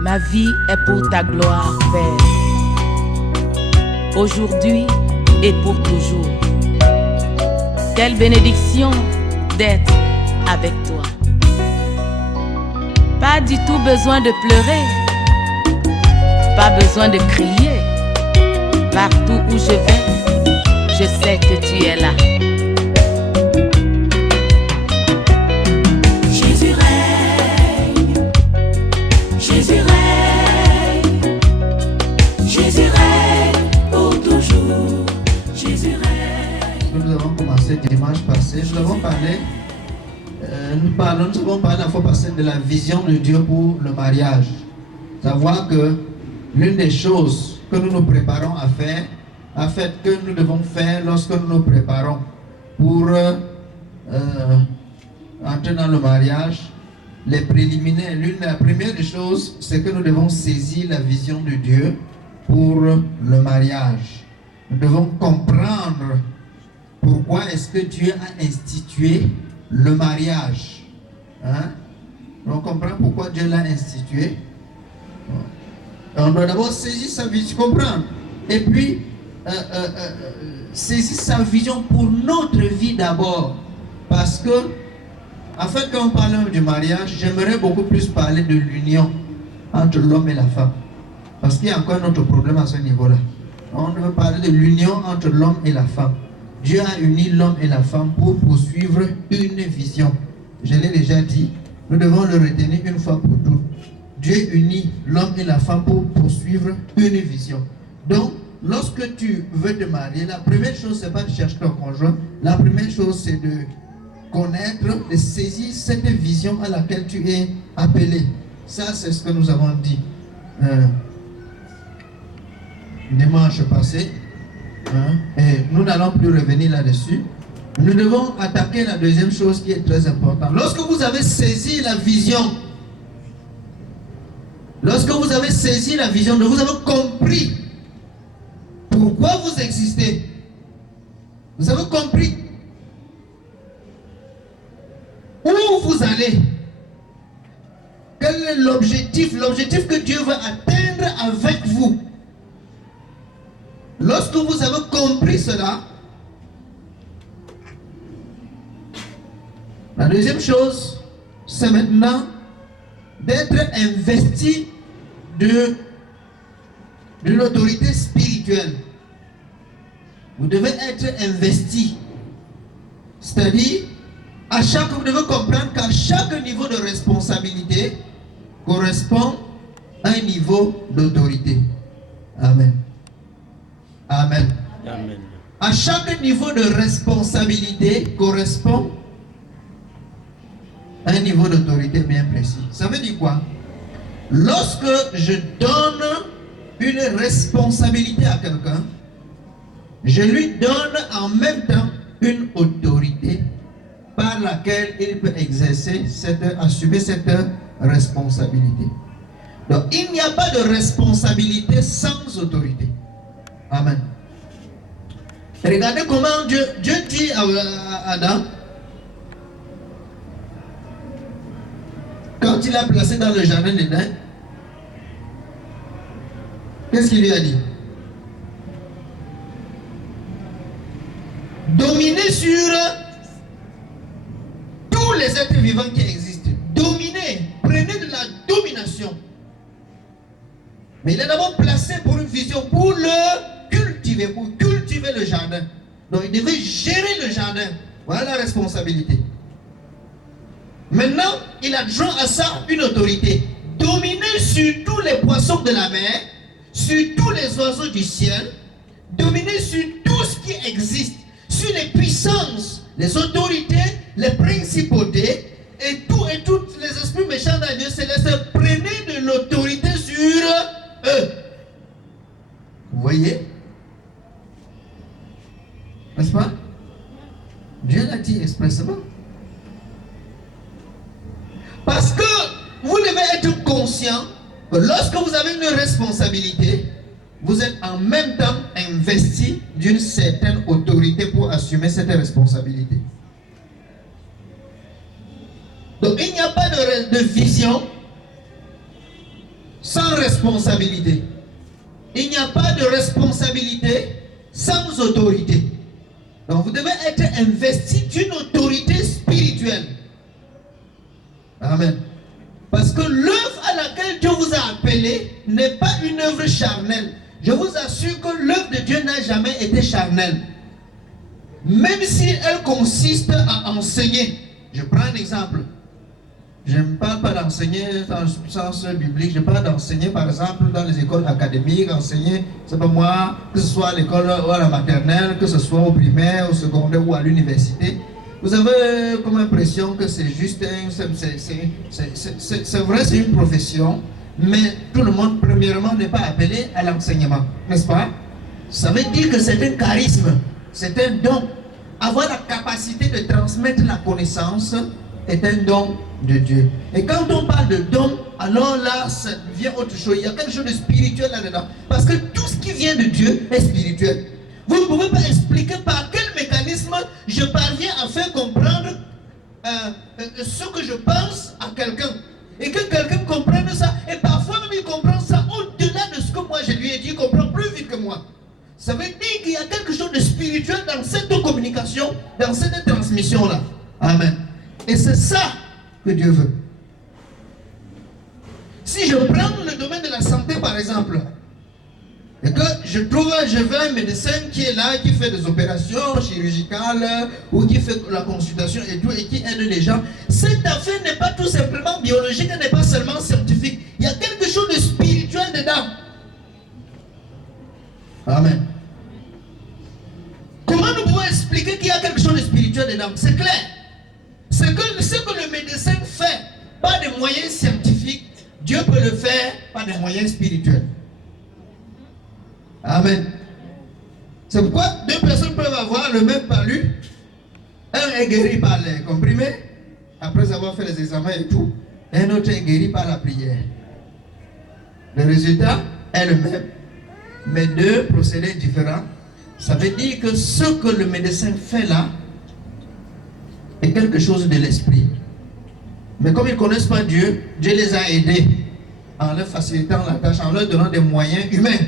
Ma vie est pour ta gloire, Père, aujourd'hui et pour toujours. Quelle bénédiction d'être avec toi. Pas du tout besoin de pleurer, pas besoin de crier. Partout où je vais, je sais que tu es là. Jésus règne, Jésus règne, Jésus règne pour toujours, Jésus règne. Nous avons commencé dimanche passé, nous avons parlé, nous avons parlé la fois passée de la vision de Dieu pour le mariage. Savoir que l'une des choses que nous nous préparons à faire, en fait, que nous devons faire lorsque nous nous préparons pour entrer dans le mariage, les préliminaires, la première des choses, c'est que nous devons saisir la vision de Dieu pour le mariage. Nous devons comprendre pourquoi est-ce que Dieu a institué le mariage. Hein? On comprend pourquoi Dieu l'a institué. On doit d'abord saisir sa vision, comprendre. Et puis, saisir sa vision pour notre vie d'abord. Parce que, en fait, quand on parle du mariage, j'aimerais beaucoup plus parler de l'union entre l'homme et la femme. Parce qu'il y a encore un autre problème à ce niveau-là. On veut parler de l'union entre l'homme et la femme. Dieu a uni l'homme et la femme pour poursuivre une vision. Je l'ai déjà dit, nous devons le retenir une fois pour toutes. Dieu unit l'homme et la femme pour poursuivre une vision. Donc, lorsque tu veux te marier, la première chose, c'est pas de chercher ton conjoint. La première chose, c'est de connaître, de saisir cette vision à laquelle tu es appelé. Ça, c'est ce que nous avons dit dimanche passé. Et nous n'allons plus revenir là-dessus. Nous devons attaquer la deuxième chose qui est très importante. Lorsque vous avez saisi la vision, lorsque vous avez saisi la vision, vous avez compris pourquoi vous existez. Vous avez compris où vous allez. Quel est l'objectif que Dieu veut atteindre avec vous. Lorsque vous avez compris cela, la deuxième chose, c'est maintenant d'être investi d'une autorité spirituelle. Vous devez être investi. C'est-à-dire, vous devez comprendre qu'à chaque niveau de responsabilité correspond à un niveau d'autorité. Amen. Amen. Amen. À chaque niveau de responsabilité correspond à un niveau d'autorité bien précis. Ça veut dire quoi? Lorsque je donne une responsabilité à quelqu'un, je lui donne en même temps une autorité par laquelle il peut assumer cette responsabilité. Donc il n'y a pas de responsabilité sans autorité. Amen. Regardez comment Dieu dit à Adam, quand il l'a placé dans le jardin d'Éden, qu'est-ce qu'il lui a dit? Dominez sur tous les êtres vivants qui existent. Dominez, prenez de la domination. Mais il est d'abord placé pour une vision, pour le cultiver, pour cultiver le jardin. Donc il devait gérer le jardin. Voilà la responsabilité. Maintenant, il adjoint à ça une autorité. Dominer sur tous les poissons de la mer, sur tous les oiseaux du ciel, dominer sur tout ce qui existe, sur les puissances, les autorités, les principautés, et tous les esprits méchants dans Dieu céleste. Prenez de l'autorité sur eux. Vous voyez? N'est-ce pas? Dieu l'a dit expressément. Parce que vous devez être conscient que lorsque vous avez une responsabilité, vous êtes en même temps investi d'une certaine autorité pour assumer cette responsabilité. Donc il n'y a pas de vision sans responsabilité. Il n'y a pas de responsabilité sans autorité. Donc vous devez être investi d'une autorité spirituelle. Amen. Parce que l'œuvre à laquelle Dieu vous a appelé n'est pas une œuvre charnelle. Je vous assure que l'œuvre de Dieu n'a jamais été charnelle. Même si elle consiste à enseigner. Je prends un exemple. Je ne parle pas d'enseigner dans le sens biblique. Je parle d'enseigner par exemple dans les écoles académiques. Enseigner, c'est pas moi, que ce soit à l'école ou à la maternelle, que ce soit au primaire, au secondaire ou à l'université. Vous avez comme impression que c'est juste, c'est vrai, c'est une profession, mais tout le monde, premièrement, n'est pas appelé à l'enseignement, n'est-ce pas? Ça veut dire que c'est un charisme, c'est un don. Avoir la capacité de transmettre la connaissance est un don de Dieu. Et quand on parle de don, alors là, ça devient autre chose. Il y a quelque chose de spirituel là-dedans. Parce que tout ce qui vient de Dieu est spirituel. Vous ne pouvez pas expliquer par quel mécanisme je parviens à faire comprendre ce que je pense à quelqu'un. Et que quelqu'un comprenne ça. Et parfois même il comprend ça au-delà de ce que moi je lui ai dit. Il comprend plus vite que moi. Ça veut dire qu'il y a quelque chose de spirituel dans cette communication, dans cette transmission-là. Amen. Et c'est ça que Dieu veut. Si je prends le domaine de la santé par exemple, et que je veux un médecin qui est là, qui fait des opérations chirurgicales, ou qui fait la consultation et tout, et qui aide les gens. Cette affaire n'est pas tout simplement biologique, elle n'est pas seulement scientifique. Il y a quelque chose de spirituel dedans. Amen. Comment nous pouvons expliquer qu'il y a quelque chose de spirituel dedans? C'est clair. C'est que ce que le médecin fait par des moyens scientifiques, Dieu peut le faire par des moyens spirituels. Amen. C'est pourquoi deux personnes peuvent avoir le même palu. Un est guéri par les comprimés, après avoir fait les examens et tout. Et un autre est guéri par la prière. Le résultat est le même, mais deux procédés différents. Ça veut dire que ce que le médecin fait là est quelque chose de l'esprit. Mais comme ils ne connaissent pas Dieu, Dieu les a aidés en leur facilitant la tâche, en leur donnant des moyens humains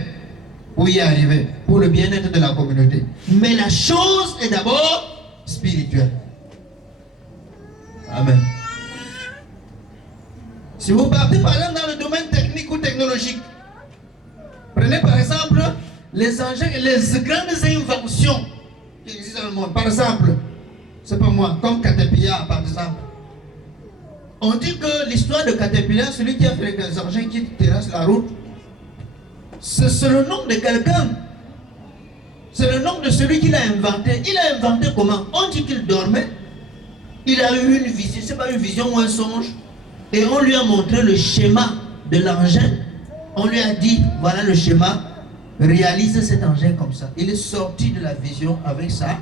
pour y arriver, pour le bien-être de la communauté. Mais la chose est d'abord spirituelle. Amen. Si vous partez par exemple dans le domaine technique ou technologique, prenez par exemple les engins, les grandes inventions qui existent dans le monde. Par exemple, c'est pas moi, comme Caterpillar par exemple. On dit que l'histoire de Caterpillar, celui qui a fait les engins qui terrassent la route, c'est le nom de quelqu'un. C'est le nom de celui qui l'a inventé. Il a inventé comment? On dit qu'il dormait. Il a eu une vision, c'est pas une vision ou un songe. Et on lui a montré le schéma de l'engin. On lui a dit, voilà le schéma, réalise cet engin comme ça. Il est sorti de la vision avec ça.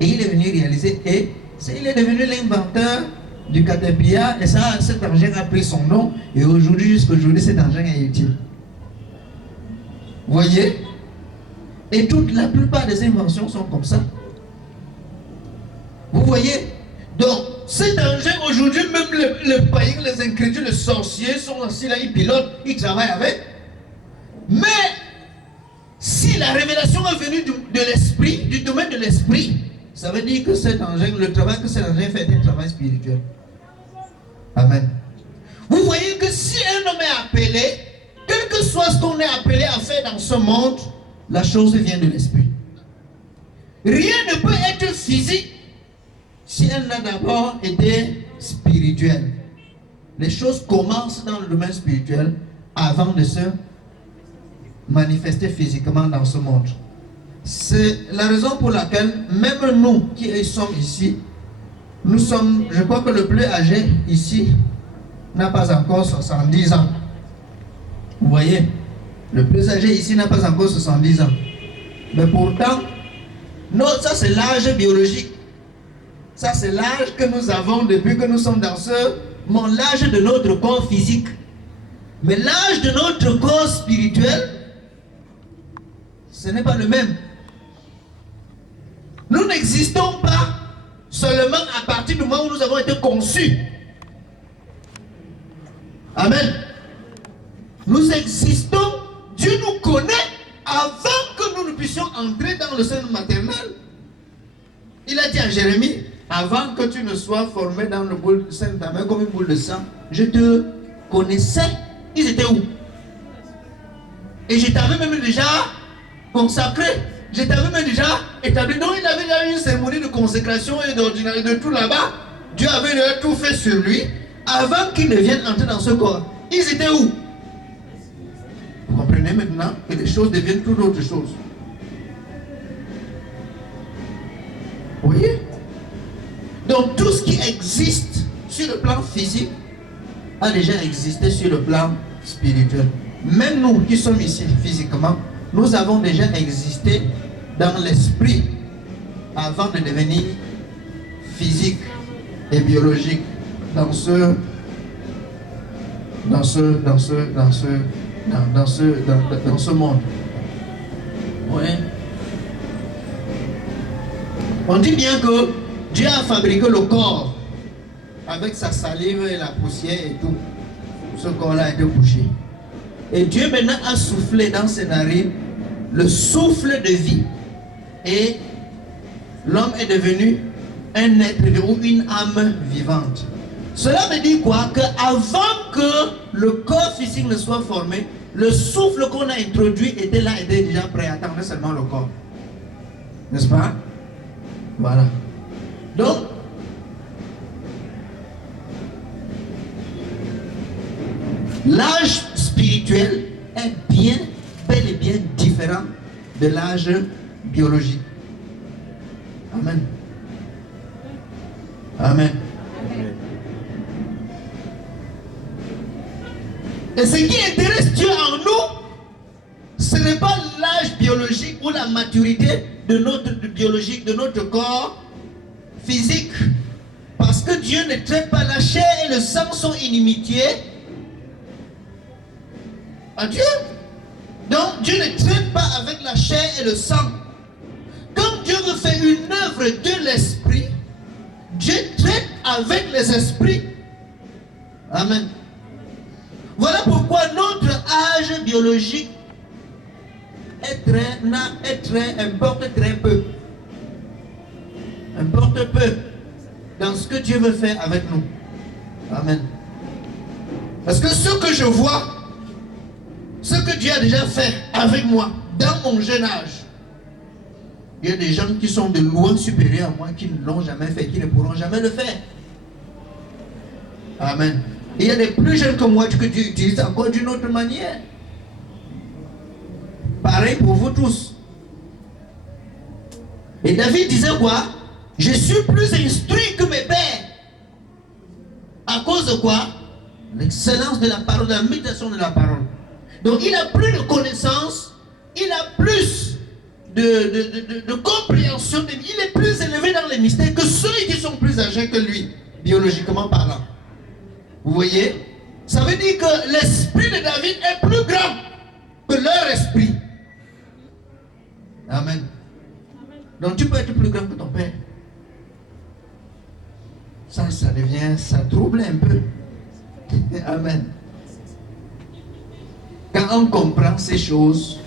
Et il est venu réaliser. Et il est devenu l'inventeur du Caterpillar. Et ça, cet engin a pris son nom. Et aujourd'hui, jusqu'à aujourd'hui, cet engin est utile. Vous voyez? Et la plupart des inventions sont comme ça. Vous voyez? Donc, cet engin aujourd'hui, même les païens, les incrédules, les sorciers sont assis là, ils pilotent, ils travaillent avec. Mais, si la révélation est venue de l'esprit, du domaine de l'esprit, ça veut dire que cet engin, le travail que cet engin fait est un travail spirituel. Amen. Vous voyez que si un homme est appelé, quel que soit ce qu'on est appelé à faire dans ce monde, la chose vient de l'esprit. Rien ne peut être physique si elle n'a d'abord été spirituelle. Les choses commencent dans le domaine spirituel avant de se manifester physiquement dans ce monde. C'est la raison pour laquelle même nous qui sommes ici, nous sommes, je crois que le plus âgé ici n'a pas encore 70 ans. Vous voyez, le plus âgé ici n'a pas encore 70 ans. Mais pourtant, ça c'est l'âge biologique. Ça c'est l'âge que nous avons depuis que nous sommes dans ce monde, l'âge de notre corps physique. Mais l'âge de notre corps spirituel, ce n'est pas le même. Nous n'existons pas seulement à partir du moment où nous avons été conçus. Amen. Nous existons, Dieu nous connaît avant que nous ne puissions entrer dans le sein maternel. Il a dit à Jérémie, avant que tu ne sois formé dans le sein de ta mère comme une boule de sang, je te connaissais. Ils étaient où? Et je t'avais même déjà consacré. Je t'avais même déjà établi. Donc il avait déjà eu une cérémonie de consécration et d'ordinaire de tout là-bas. Dieu avait déjà tout fait sur lui avant qu'il ne vienne entrer dans ce corps. Ils étaient où? Vous comprenez maintenant que les choses deviennent tout autre chose. Vous voyez? Donc tout ce qui existe sur le plan physique a déjà existé sur le plan spirituel. Même nous qui sommes ici physiquement, nous avons déjà existé dans l'esprit avant de devenir physique et biologique dans ce monde. Oui. On dit bien que Dieu a fabriqué le corps avec sa salive et la poussière et tout. Ce corps-là a été bouché. Et Dieu maintenant a soufflé dans ses narines le souffle de vie. Et l'homme est devenu un être ou une âme vivante. Cela veut dire quoi? Qu'avant que le corps physique ne soit formé, le souffle qu'on a introduit était là, était déjà prêt à attendre seulement le corps. N'est-ce pas? Voilà. Donc, l'âge spirituel est bien, bel et bien différent de l'âge biologique. Amen. Amen. Et ce qui intéresse Dieu en nous, ce n'est pas l'âge biologique ou la maturité de notre biologique, de notre corps physique. Parce que Dieu ne traite pas la chair et le sang sont inimitiés à Dieu. Donc Dieu ne traite pas avec la chair et le sang. Quand Dieu veut faire une œuvre de l'esprit, Dieu traite avec les esprits. Amen. Voilà pourquoi notre âge biologique importe très peu. Importe peu dans ce que Dieu veut faire avec nous. Amen. Parce que ce que je vois, ce que Dieu a déjà fait avec moi dans mon jeune âge, il y a des gens qui sont de loin supérieurs à moi qui ne l'ont jamais fait, qui ne pourront jamais le faire. Amen. Et il y a des plus jeunes que moi que Dieu utilise encore d'une autre manière. Pareil pour vous tous. Et David disait quoi? Je suis plus instruit que mes pères. À cause de quoi? L'excellence de la parole, de la méditation de la parole. Donc il a plus de connaissances, il a plus de compréhension, il est plus élevé dans les mystères que ceux qui sont plus âgés que lui, biologiquement parlant. Vous voyez? Ça veut dire que l'esprit de David est plus grand que leur esprit. Amen. Donc tu peux être plus grand que ton père. Ça trouble un peu. Amen. Quand on comprend ces choses,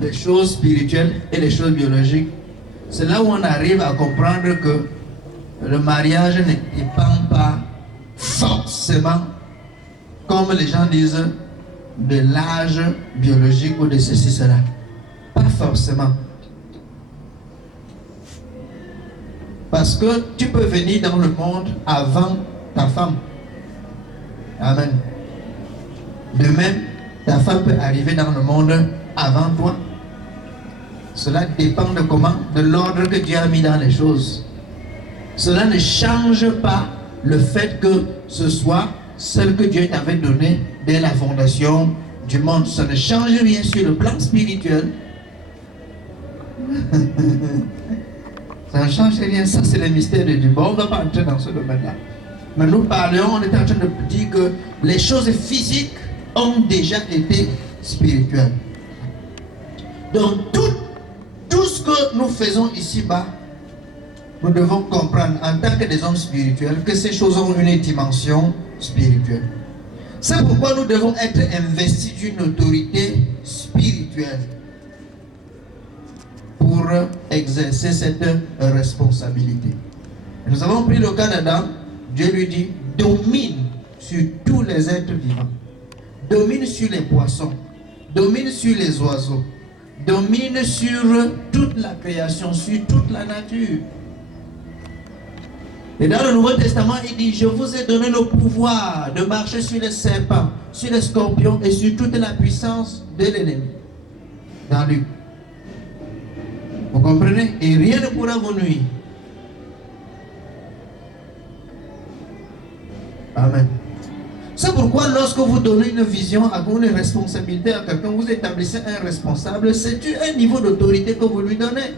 les choses spirituelles et les choses biologiques, c'est là où on arrive à comprendre que le mariage ne dépend pas forcément, comme les gens disent, de l'âge biologique ou de ceci, cela. Pas forcément. Parce que tu peux venir dans le monde avant ta femme. Amen. De même, ta femme peut arriver dans le monde avant toi. Cela dépend de comment, de l'ordre que Dieu a mis dans les choses. Cela ne change pas le fait que ce soit celle que Dieu t'avait donnée dès la fondation du monde. Ça ne change rien sur le plan spirituel. Ça ne change rien, ça c'est le mystère de Dieu. Bon, on ne va pas entrer dans ce domaine-là. Mais nous parlions, on est en train de dire que les choses physiques ont déjà été spirituelles. Donc tout ce que nous faisons ici-bas, nous devons comprendre en tant que des hommes spirituels que ces choses ont une dimension spirituelle. C'est pourquoi nous devons être investis d'une autorité spirituelle pour exercer cette responsabilité. Nous avons pris le cas d'Adam. Dieu lui dit, domine sur tous les êtres vivants, domine sur les poissons, domine sur les oiseaux, domine sur toute la création, sur toute la nature. Et dans le Nouveau Testament, il dit, je vous ai donné le pouvoir de marcher sur les serpents, sur les scorpions et sur toute la puissance de l'ennemi. Dans Luc. Vous comprenez? Et rien ne pourra vous nuire. Amen. C'est pourquoi lorsque vous donnez une vision, une responsabilité à quelqu'un, vous établissez un responsable, c'est un niveau d'autorité que vous lui donnez.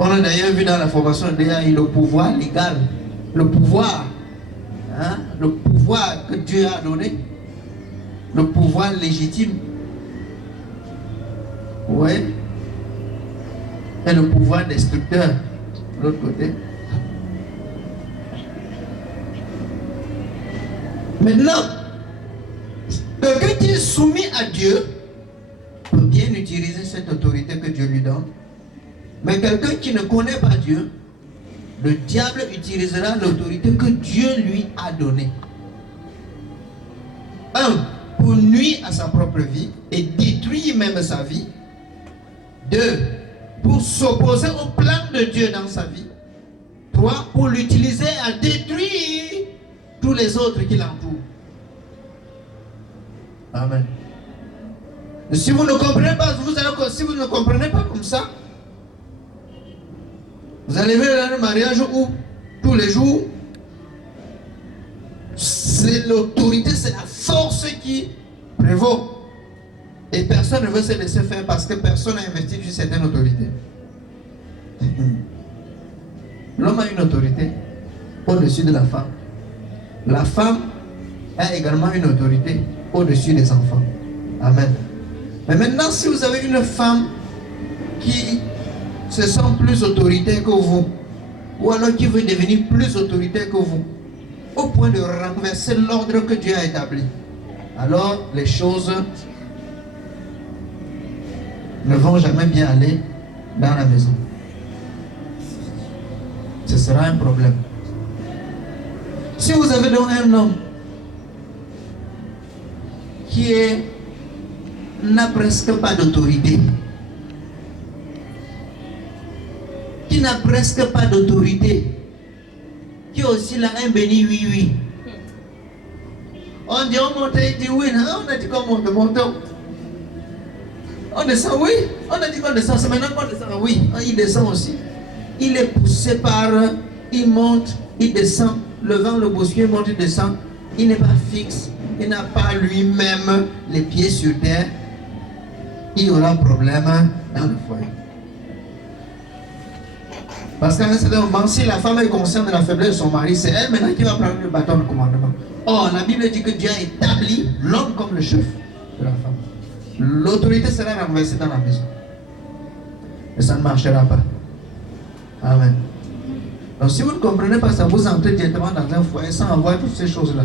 On a d'ailleurs vu dans la formation d'EAI le pouvoir légal, le pouvoir que Dieu a donné, le pouvoir légitime. Oui. Et le pouvoir destructeur, de l'autre côté. Maintenant, quelqu'un qui est soumis à Dieu peut bien utiliser cette autorité que Dieu lui donne. Mais quelqu'un qui ne connaît pas Dieu, le diable utilisera l'autorité que Dieu lui a donnée. Un, pour nuire à sa propre vie et détruire même sa vie. Deux, pour s'opposer au plan de Dieu dans sa vie. Trois, pour l'utiliser à détruire tous les autres qui l'entourent. Amen. Et si vous ne comprenez pas, si vous ne comprenez pas comme ça, vous allez voir un mariage où tous les jours, c'est l'autorité, c'est la force qui prévaut. Et personne ne veut se laisser faire parce que personne n'a investi sur certaines autorités. L'homme a une autorité au-dessus de la femme. La femme a également une autorité au-dessus des enfants. Amen. Mais maintenant, si vous avez une femme qui se sent plus autoritaire que vous, ou alors qui veut devenir plus autoritaire que vous, au point de renverser l'ordre que Dieu a établi, alors les choses ne vont jamais bien aller dans la maison. Ce sera un problème. Si vous avez donc un homme qui n'a presque pas d'autorité, qui n'a presque pas d'autorité, qui aussi là un béni oui. On dit on monte, il dit oui, on a dit qu'on monte. On descend, oui. On a dit qu'on descend, c'est maintenant qu'on descend, oui. Il descend aussi. Il est poussé par, il monte, il descend. Le vent le bouscule, il monte, il descend. Il n'est pas fixe. Il n'a pas lui-même les pieds sur terre. Il y aura un problème dans le foyer. Parce qu'à un certain moment, si la femme est consciente de la faiblesse de son mari, c'est elle maintenant qui va prendre le bâton de commandement. Or, la Bible dit que Dieu a établi l'homme comme le chef de la femme. L'autorité sera renversée dans la maison. Et ça ne marchera pas. Amen. Donc si vous ne comprenez pas ça, vous entrez directement dans un foyer sans avoir toutes ces choses-là.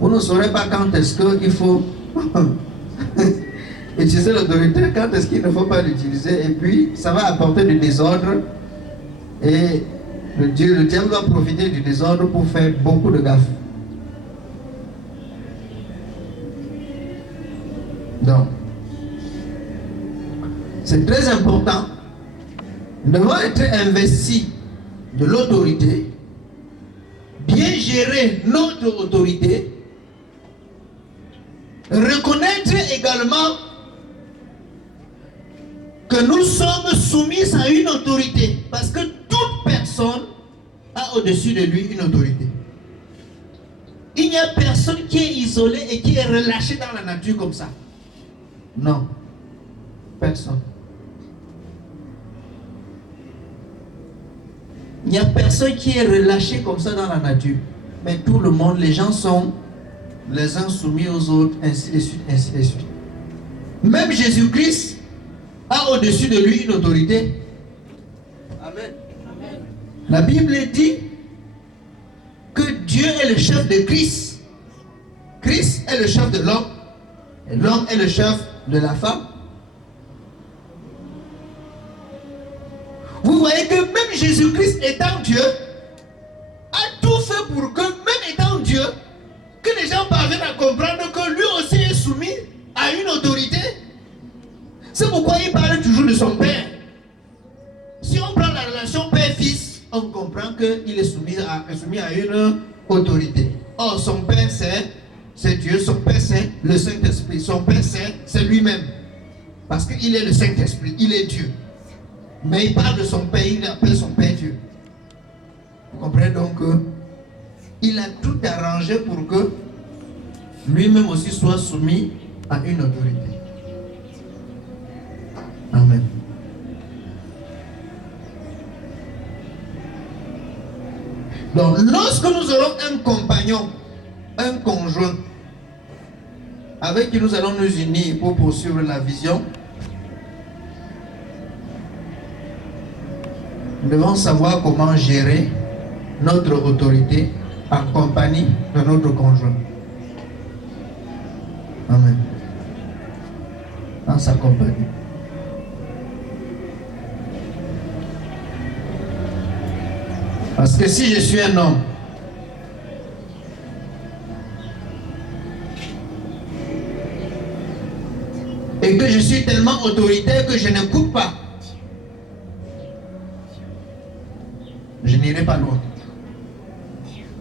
Vous ne saurez pas quand est-ce qu'il faut utiliser l'autorité, quand est-ce qu'il ne faut pas l'utiliser. Et puis, ça va apporter du désordre. Et le diable va profiter du désordre pour faire beaucoup de gaffes. Donc, c'est très important. Nous devons être investis de l'autorité, bien gérer notre autorité, reconnaître également que nous sommes soumis à une autorité, parce que toute personne a au-dessus de lui une autorité. Il n'y a personne qui est isolé et qui est relâché dans la nature comme ça. Non, personne. Il n'y a personne qui est relâché comme ça dans la nature. Mais tout le monde, les gens sont les uns soumis aux autres, ainsi de suite, ainsi de suite. Même Jésus-Christ a au-dessus de lui une autorité. Amen. La Bible dit est le chef de Christ. Christ est le chef de l'homme. Et l'homme est le chef de la femme. Vous voyez que même Jésus-Christ étant Dieu, a tout fait pour que, même étant Dieu, que les gens parviennent à comprendre que lui aussi est soumis à une autorité. C'est pourquoi il parle toujours de son Père. Si on prend la relation Père-Fils, on comprend qu'il est soumis à une autorité. Or, son Père, c'est Dieu. Son Père, c'est le Saint-Esprit. Son Père, c'est lui-même. Parce qu'il est le Saint-Esprit. Il est Dieu. Mais il parle de son Père. Il appelle son Père Dieu. Vous comprenez donc il a tout arrangé pour que lui-même aussi soit soumis à une autorité. Amen. Donc, lorsque nous aurons un compagnon, un conjoint, avec qui nous allons nous unir pour poursuivre la vision, nous devons savoir comment gérer notre autorité en compagnie de notre conjoint. Amen. Dans sa compagnie. Parce que si je suis un homme, et que je suis tellement autoritaire que je n'écoute pas, je n'irai pas loin.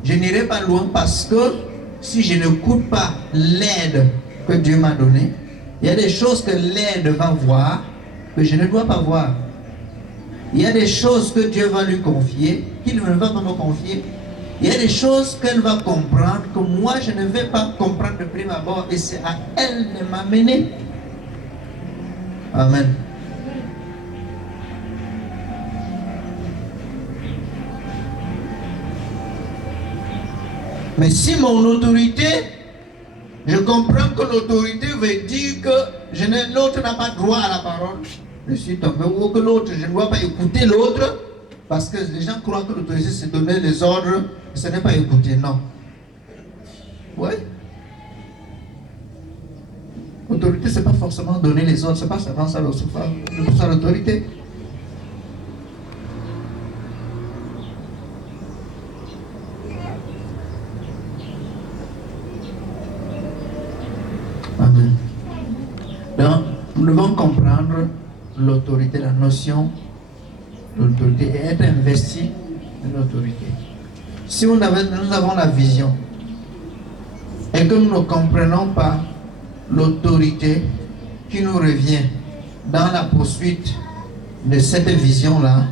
Je n'irai pas loin parce que si je n'écoute pas l'aide que Dieu m'a donnée, il y a des choses que l'aide va voir que je ne dois pas voir. Il y a des choses que Dieu va lui confier, qu'il ne va pas me confier. Il y a des choses qu'elle va comprendre que moi je ne vais pas comprendre de prime abord, et c'est à elle de m'amener. Amen. Mais si mon autorité, je comprends que l'autorité veut dire que l'autre n'a pas droit à la parole, je suis tombé, ou que l'autre, je ne dois pas écouter l'autre, parce que les gens croient que l'autorité c'est donner les ordres, et ce n'est pas écouter, non. Oui. L'autorité, c'est pas forcément donner les ordres, c'est pas seulement ça l'autorité. Amen. Donc, nous devons comprendre l'autorité, la notion de l'autorité et être investi de l'autorité. Si nous avons la vision et que nous ne comprenons pas l'autorité qui nous revient dans la poursuite de cette vision-là,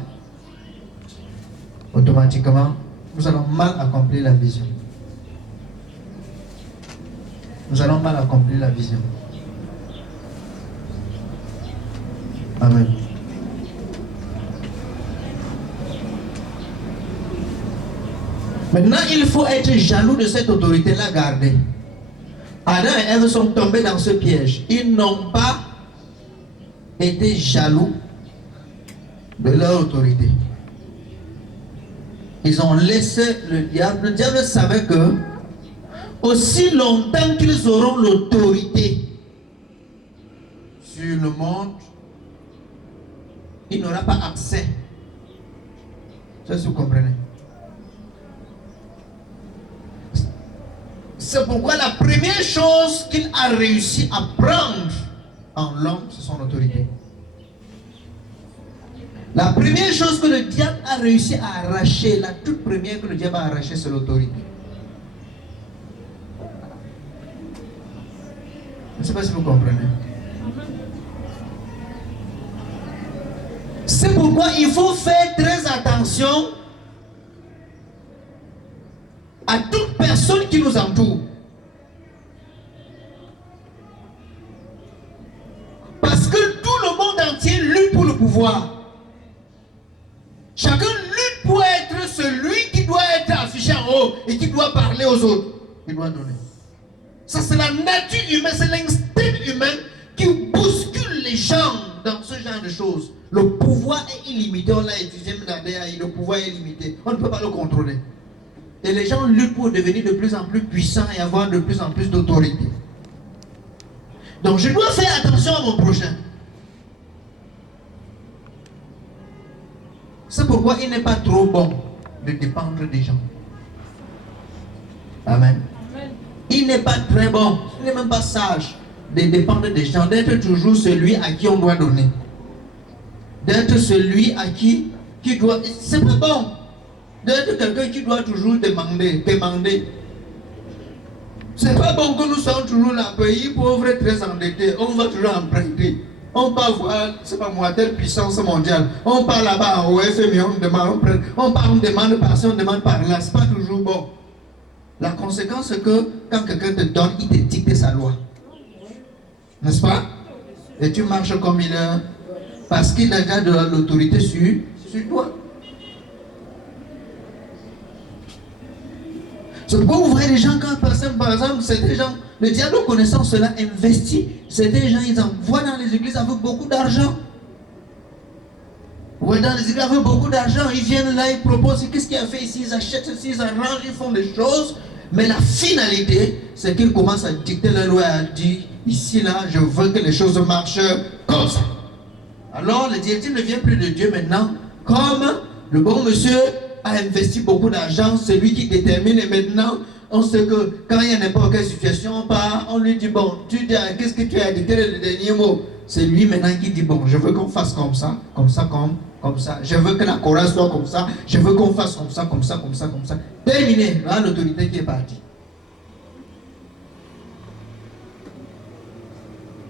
automatiquement, nous allons mal accomplir la vision. Nous allons mal accomplir la vision. Amen. Maintenant, il faut être jaloux de cette autorité-là gardée. Adam et Ève sont tombés dans ce piège. Ils n'ont pas été jaloux de leur autorité. Ils ont laissé le diable. Le diable savait que aussi longtemps qu'ils auront l'autorité sur le monde, il n'aura pas accès. Ça, vous comprenez? C'est pourquoi la première chose qu'il a réussi à prendre en l'homme, c'est son autorité. La première chose que le diable a réussi à arracher, la toute première que le diable a arrachée, c'est l'autorité. Je ne sais pas si vous comprenez. C'est pourquoi il faut faire très attention à toute personne qui nous entoure. Parce que tout le monde entier lutte pour le pouvoir. Chacun lutte pour être celui qui doit être affiché en haut et qui doit parler aux autres. Il doit donner. Ça, c'est la nature humaine, c'est l'instinct humain qui bouscule les gens dans ce genre de choses. Le pouvoir est illimité. On l'a étudié, le pouvoir est limité. On ne peut pas le contrôler. Et les gens luttent pour devenir de plus en plus puissants et avoir de plus en plus d'autorité. Donc je dois faire attention à mon prochain. C'est pourquoi il n'est pas trop bon de dépendre des gens. Amen. Il n'est pas très bon, il n'est même pas sage de dépendre des gens, d'être toujours celui à qui on doit donner. D'être celui à qui doit... C'est pas bon d'être quelqu'un qui doit toujours demander. C'est pas bon que nous soyons toujours là, pays pauvre et très endetté. On va toujours emprunter. On part voir, c'est pas moi, telle puissance mondiale. On part là-bas au FMI, on demande, on demande par-ci, on demande par-là. C'est pas toujours bon. La conséquence, c'est que quand quelqu'un te donne, il te dicte sa loi. N'est-ce pas? Et tu marches comme il est. Parce qu'il a déjà de l'autorité sur toi. C'est pourquoi vous voyez les gens, quand par exemple, c'est des gens, le diable connaissant cela investit, c'est des gens, ils envoient dans les églises avec beaucoup d'argent. Vous voyez, dans les églises avec beaucoup d'argent, ils viennent là, ils proposent, qu'est-ce qu'il a fait ici, ils achètent ceci, ils arrangent, ils font des choses. Mais la finalité, c'est qu'ils commencent à dicter la loi, à dire, ici, là, je veux que les choses marchent comme ça. Alors, le directeur ne vient plus de Dieu maintenant, comme le bon monsieur a investi beaucoup d'argent, c'est lui qui détermine, et maintenant, on sait que quand il y a n'importe quelle situation, on part, on lui dit, bon, tu dis, qu'est-ce que tu as dit, quel est le dernier mot? C'est lui maintenant qui dit, bon, je veux qu'on fasse comme ça, comme ça. Je veux que la chorale soit comme ça, je veux qu'on fasse comme ça. Terminé, là, l'autorité qui est partie.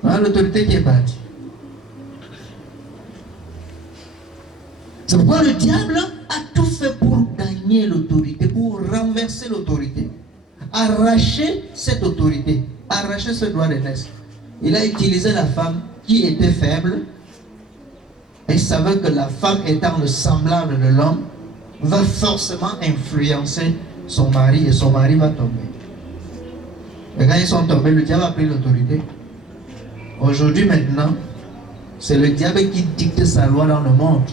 Là, l'autorité qui est partie. C'est pourquoi le diable a tout fait pour gagner l'autorité, pour renverser l'autorité, arracher cette autorité, arracher ce droit d'aînesse. Il a utilisé la femme qui était faible et savait que la femme étant le semblable de l'homme va forcément influencer son mari et son mari va tomber. Et quand ils sont tombés, le diable a pris l'autorité. Aujourd'hui maintenant, c'est le diable qui dicte sa loi dans le monde.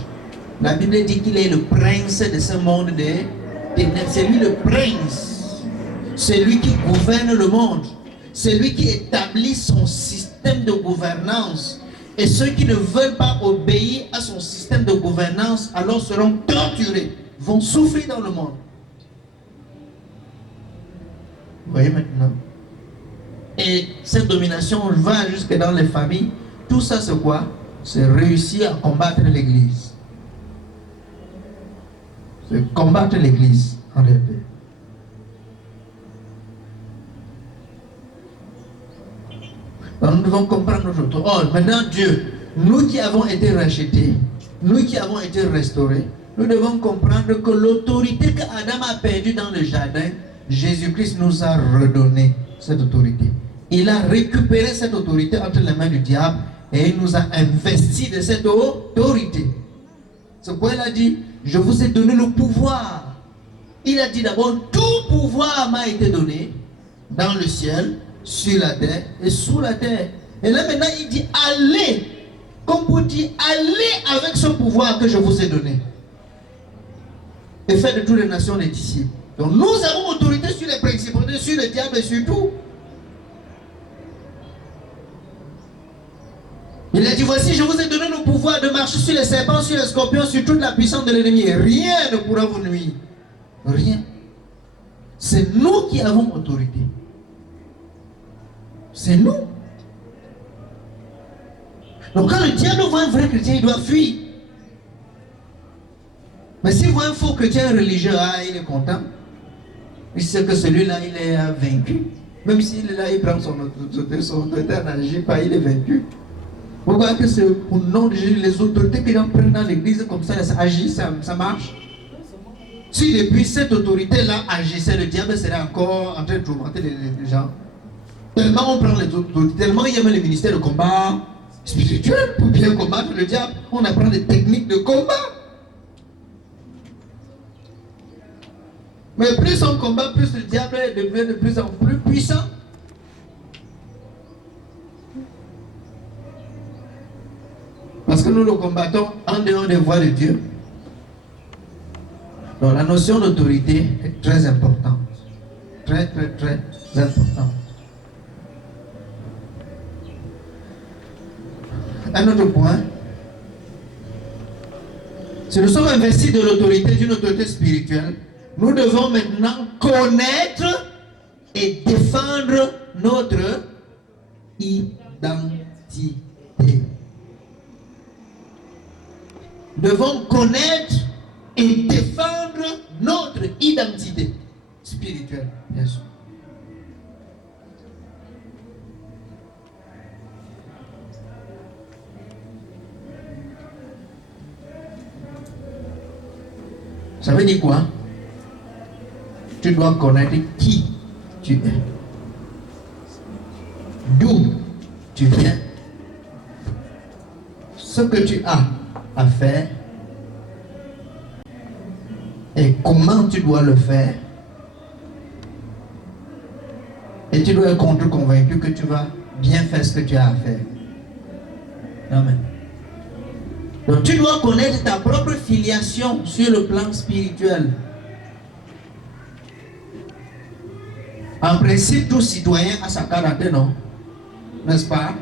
La Bible dit qu'il est le prince de ce monde des ténèbres. C'est lui le prince. C'est lui qui gouverne le monde. C'est lui qui établit son système de gouvernance. Et ceux qui ne veulent pas obéir à son système de gouvernance, alors seront torturés, vont souffrir dans le monde. Vous voyez maintenant? Et cette domination va jusque dans les familles. Tout ça, c'est quoi? C'est réussir à combattre l'Église. C'est combattre l'Église, en réalité. Donc nous devons comprendre notre tour. Oh, maintenant Dieu, nous qui avons été rachetés, nous qui avons été restaurés, nous devons comprendre que l'autorité qu'Adam a perdue dans le jardin, Jésus-Christ nous a redonné cette autorité. Il a récupéré cette autorité entre les mains du diable et il nous a investi de cette autorité. C'est pourquoi il a dit, je vous ai donné le pouvoir. Il a dit d'abord, tout pouvoir m'a été donné dans le ciel, sur la terre et sous la terre. Et là maintenant il dit, allez, comme pour dire, allez avec ce pouvoir que je vous ai donné. Et faites de toutes les nations des disciples. Donc nous avons autorité sur les principautés, sur le diable et sur tout. Il a dit, voici, je vous ai donné le pouvoir de marcher sur les serpents, sur les scorpions, sur toute la puissance de l'ennemi. Et rien ne pourra vous nuire. Rien. C'est nous qui avons autorité. C'est nous. Donc quand le diable voit un vrai chrétien, il doit fuir. Mais s'il voit un faux chrétien religieux, il est content. Il sait que celui-là, il est vaincu. Même s'il est là, il prend son autorité, n'agit pas, il est vaincu. Pourquoi que c'est au nom de Jésus, les autorités que l'on prend dans l'église comme ça agit, ça marche. Si depuis cette autorité-là agissait, le diable serait encore en train de tourmenter les gens. Tellement on prend les autorités, tellement il y a même le ministère de combat spirituel pour bien combattre le diable. On apprend des techniques de combat. Mais plus on combat, plus le diable devient de plus en plus puissant. Parce que nous le combattons en dehors des voies de Dieu. Donc la notion d'autorité est très importante. Très, très, très importante. Un autre point. Si nous sommes investis de l'autorité, d'une autorité spirituelle, nous devons maintenant connaître et défendre notre identité. Nous devons connaître et défendre notre identité spirituelle, bien sûr. Ça veut dire quoi? Tu dois connaître qui tu es, d'où tu viens, ce que tu as à faire et comment tu dois le faire. Et tu dois être convaincu que tu vas bien faire ce que tu as à faire. Amen. Donc tu dois connaître ta propre filiation sur le plan spirituel. En principe, tout citoyen a sa carte d'identité, non? N'est-ce pas?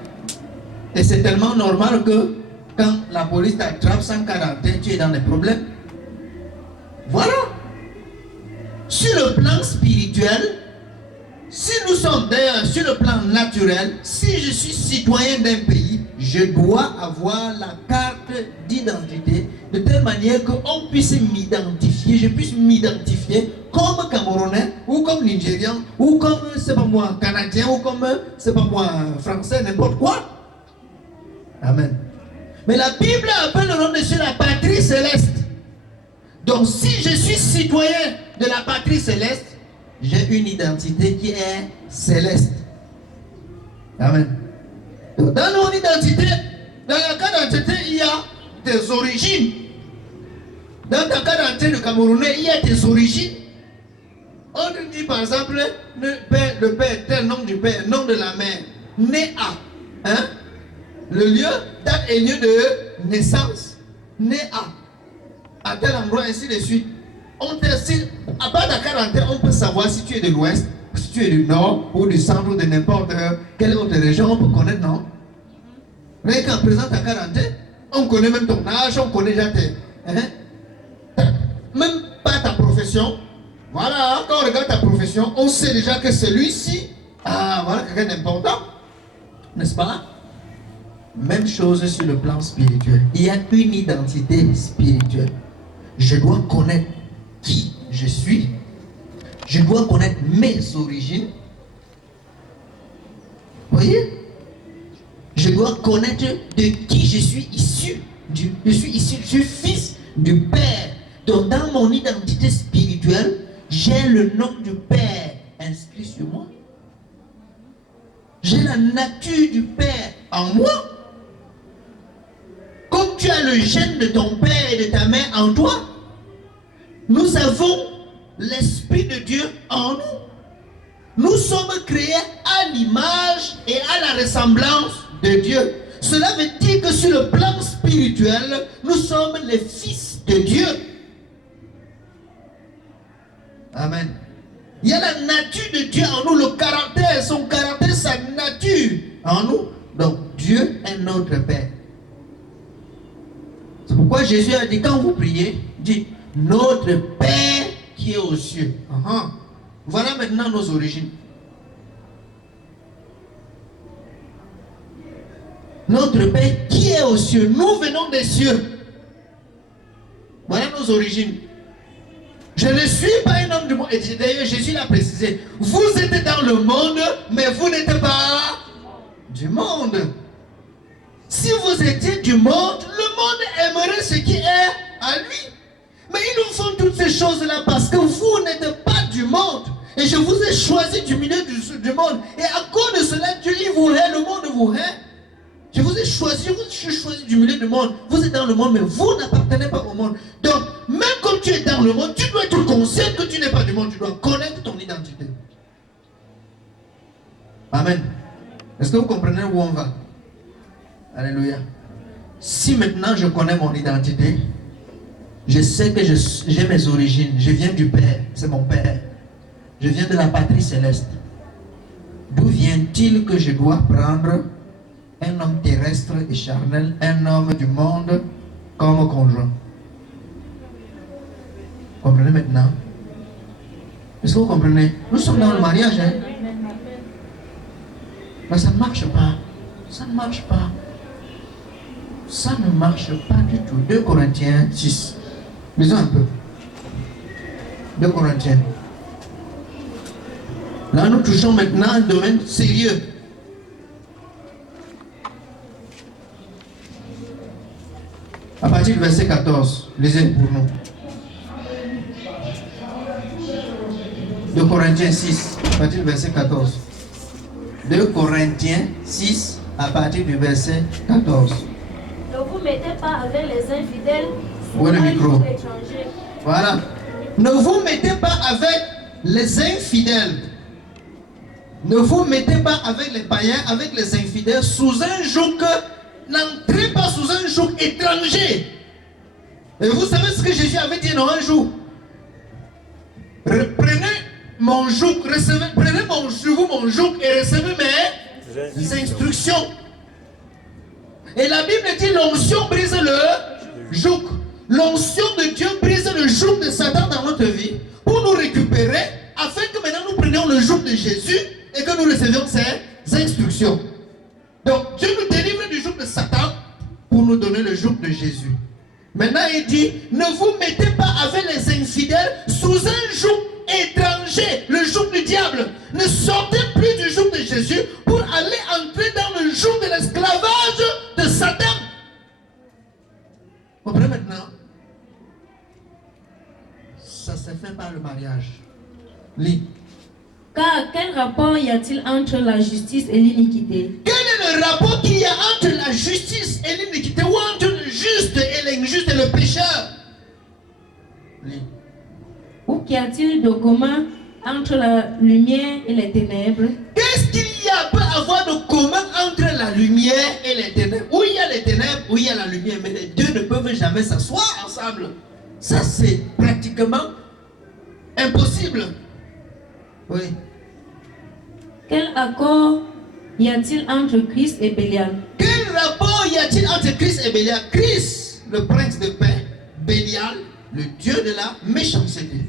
Et c'est tellement normal que quand la police t'attrape sans carte d'identité, tu es dans des problèmes. Voilà. Sur le plan spirituel, si nous sommes d'ailleurs sur le plan naturel, si je suis citoyen d'un pays, je dois avoir la carte d'identité de telle manière qu'on puisse m'identifier, je puisse m'identifier comme Camerounais ou comme Nigérian ou comme, c'est pas moi, Canadien ou comme, c'est pas moi, Français, n'importe quoi. Amen. Mais la Bible appelle le nom de Dieu la patrie céleste. Donc si je suis citoyen de la patrie céleste, j'ai une identité qui est céleste. Amen. Donc, dans mon identité, dans la carte d'identité, il y a des origines. Dans ta carte d'identité de Camerounais, il y a des origines. On te dit par exemple, le père, tel nom du père, nom de la mère, né à. Hein? Le lieu, date et lieu de naissance, né à tel endroit, ainsi de suite. On teste, à part ta carte d'identité, on peut savoir si tu es de l'ouest, si tu es du nord ou du centre ou de n'importe quelle autre région, on peut connaître, non? Mais quand on présente ta carte d'identité, on connaît même ton âge, on connaît déjà tes. Même pas ta profession. Voilà, quand on regarde ta profession, on sait déjà que celui-ci, voilà quelqu'un d'important. N'est-ce pas? Même chose sur le plan spirituel. Il y a une identité spirituelle. Je dois connaître qui je suis. Je dois connaître mes origines. Voyez? Je dois connaître de qui je suis issu. Je suis fils du Père. Donc dans mon identité spirituelle, j'ai le nom du Père inscrit sur moi. J'ai la nature du Père en moi. Comme tu as le gène de ton père et de ta mère en toi, nous avons l'Esprit de Dieu en nous. Nous sommes créés à l'image et à la ressemblance de Dieu. Cela veut dire que sur le plan spirituel, nous sommes les fils de Dieu. Amen. Il y a la nature de Dieu en nous, le caractère, son caractère, sa nature en nous. Donc Dieu est notre Père. C'est pourquoi Jésus a dit, quand vous priez, dites, notre Père qui est aux cieux. Voilà maintenant nos origines. Notre Père qui est aux cieux. Nous venons des cieux. Voilà nos origines. Je ne suis pas un homme du monde. Et d'ailleurs, Jésus l'a précisé. Vous êtes dans le monde, mais vous n'êtes pas du monde. Si vous étiez du monde, le monde aimerait ce qui est à lui. Mais ils nous font toutes ces choses-là parce que vous n'êtes pas du monde. Et je vous ai choisi du milieu du monde. Et à cause de cela, Dieu il vous hait, le monde vous hait. Je vous ai choisi du milieu du monde. Vous êtes dans le monde, mais vous n'appartenez pas au monde. Donc, même comme tu es dans le monde, tu dois être conscient que tu n'es pas du monde. Tu dois connaître ton identité. Amen. Est-ce que vous comprenez où on va? Alléluia. Si maintenant je connais mon identité, Je sais que j'ai mes origines. Je viens du Père. C'est mon Père. Je viens de la patrie céleste. D'où vient-il que je dois prendre un homme terrestre et charnel, un homme du monde comme conjoint? Comprenez maintenant? Est-ce que vous comprenez? Nous sommes dans le mariage, hein? Mais ça ne marche pas. Ça ne marche pas. Ça ne marche pas du tout. 2 Corinthiens 6. Lisons un peu. 2 Corinthiens. Là, nous touchons maintenant un domaine sérieux. À partir du verset 14, lisez pour nous. 2 Corinthiens 6, à partir du verset 14. 2 Corinthiens 6, à partir du verset 14. Ne vous mettez pas avec les infidèles. Où est le micro? Étrangers. Voilà. Ne vous mettez pas avec les infidèles. Ne vous mettez pas avec les païens, avec les infidèles, sous un joug. N'entrez pas sous un joug étranger. Et vous savez ce que Jésus avait dit dans un jour? Prenez mon joug, prenez mon joug et recevez mes instructions. Et la Bible dit l'onction brise le joug. L'onction de Dieu brise le joug de Satan dans notre vie pour nous récupérer, afin que maintenant nous prenions le joug de Jésus et que nous recevions ses instructions. Donc Dieu nous délivre du joug de Satan pour nous donner le joug de Jésus. Maintenant il dit, ne vous mettez pas avec les infidèles sous un joug étranger, le joug du diable. Ne sortez plus du joug de Jésus pour aller entrer dans le joug de l'esclavage de Satan. Vous comprenez maintenant? Ça se fait par le mariage. Lis. Car quel rapport y a-t-il entre la justice et l'iniquité? Quel est le rapport qu'il y a entre la justice et l'iniquité, ou entre le juste et l'injuste et le pécheur? Lis. Ou qu'y a-t-il de commun entre la lumière et les ténèbres? Qu'est-ce qu'il y a peut avoir de commun entre la lumière et les ténèbres? Où il y a les ténèbres, où il y a la lumière, mais les deux ne peuvent jamais s'asseoir ensemble. Ça, c'est pratiquement impossible. Oui. Quel accord y a-t-il entre Christ et Bélial? Quel rapport y a-t-il entre Christ et Bélial? Christ, le prince de paix, Bélial, le dieu de la méchanceté.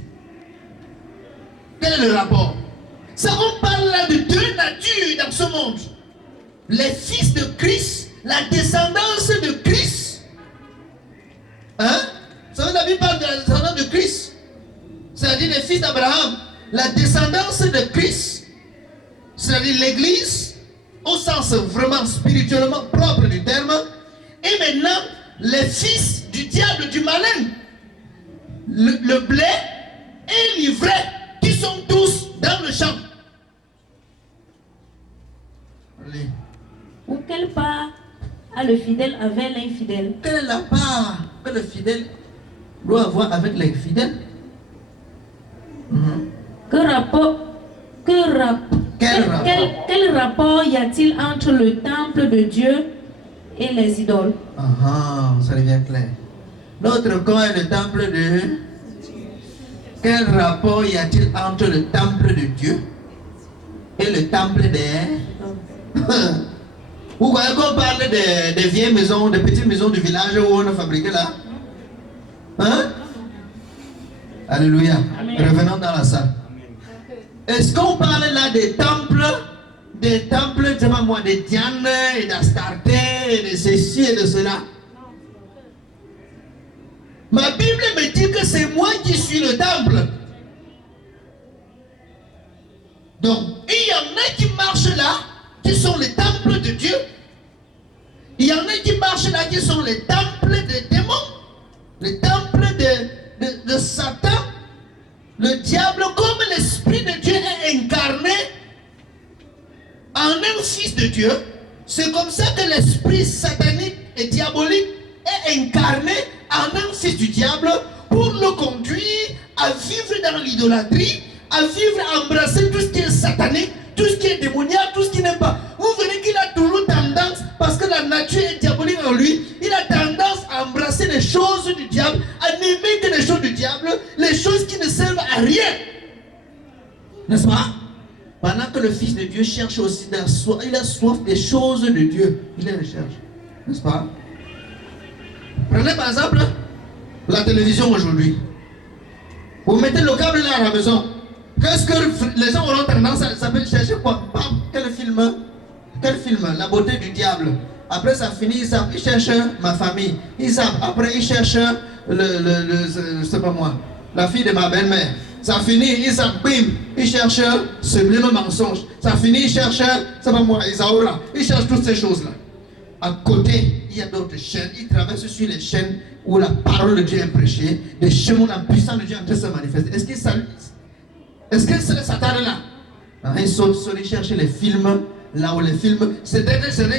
Quel est le rapport? Ça, on parle là de deux natures dans ce monde. Les fils de Christ, la descendance de Christ. Hein? Vous savez, la Bible parle de la descendance de Christ. C'est-à-dire les fils d'Abraham. La descendance de Christ, c'est-à-dire l'église, au sens vraiment spirituellement propre du terme. Et maintenant, les fils du diable, du malin. Le blé et l'ivraie, qui sont tous dans le champ. Allez. Ou quelle part a le fidèle avec l'infidèle? Quelle est la part que le fidèle doit avoir avec les fidèles? Quel rapport y a-t-il entre le temple de Dieu et les idoles? Ça devient clair. Notre corps est le temple de... Quel rapport y a-t-il entre le temple de Dieu et le temple des... Vous voyez qu'on parle des vieilles maisons, des petites maisons du village où on a fabriqué là? Hein? Alléluia. Amen. Revenons dans la salle. Est-ce qu'on parle là des temples, dis-moi moi, de Diane et d'Astarté et de ceci et de cela? Ma Bible me dit que c'est moi qui suis le temple. Donc, il y en a qui marchent là, qui sont les temples de Dieu. Il y en a qui marchent là, qui sont les temples des démons, les temples de Satan. Le diable, comme l'Esprit de Dieu est incarné en un fils de Dieu, c'est comme ça que l'esprit satanique et diabolique est incarné en un fils du diable pour le conduire à vivre dans l'idolâtrie, à vivre, à embrasser tout ce qui est satanique, tout ce qui est démoniaque, tout ce qui n'est pas. Vous verrez qu'il a toujours tendance, parce que la nature est diabolique en lui, il a tendance à embrasser les choses du diable, à aimer à rien. N'est-ce pas? Pendant que le Fils de Dieu cherche aussi, il a soif des choses de Dieu. Il les recherche. N'est-ce pas? Prenez par exemple la télévision aujourd'hui. Vous mettez le câble là à la maison. Qu'est-ce que les gens auront tendance à chercher quoi? Quel film? La beauté du diable. Après ça finit, il cherche ma famille. Après il cherche je sais pas moi, la fille de ma belle-mère. Ça finit, il cherche sublime mensonge. Ça finit, il cherche, c'est pas moi, Isaura. Il cherche toutes ces choses-là. À côté, il y a d'autres chaînes. Il traverse sur les chaînes où la parole de Dieu est prêchée, des chaînes où la puissance de Dieu est en train de se manifester. Est-ce que ça t'arrête là? Il saute, il cherche les films, là où les films, c'est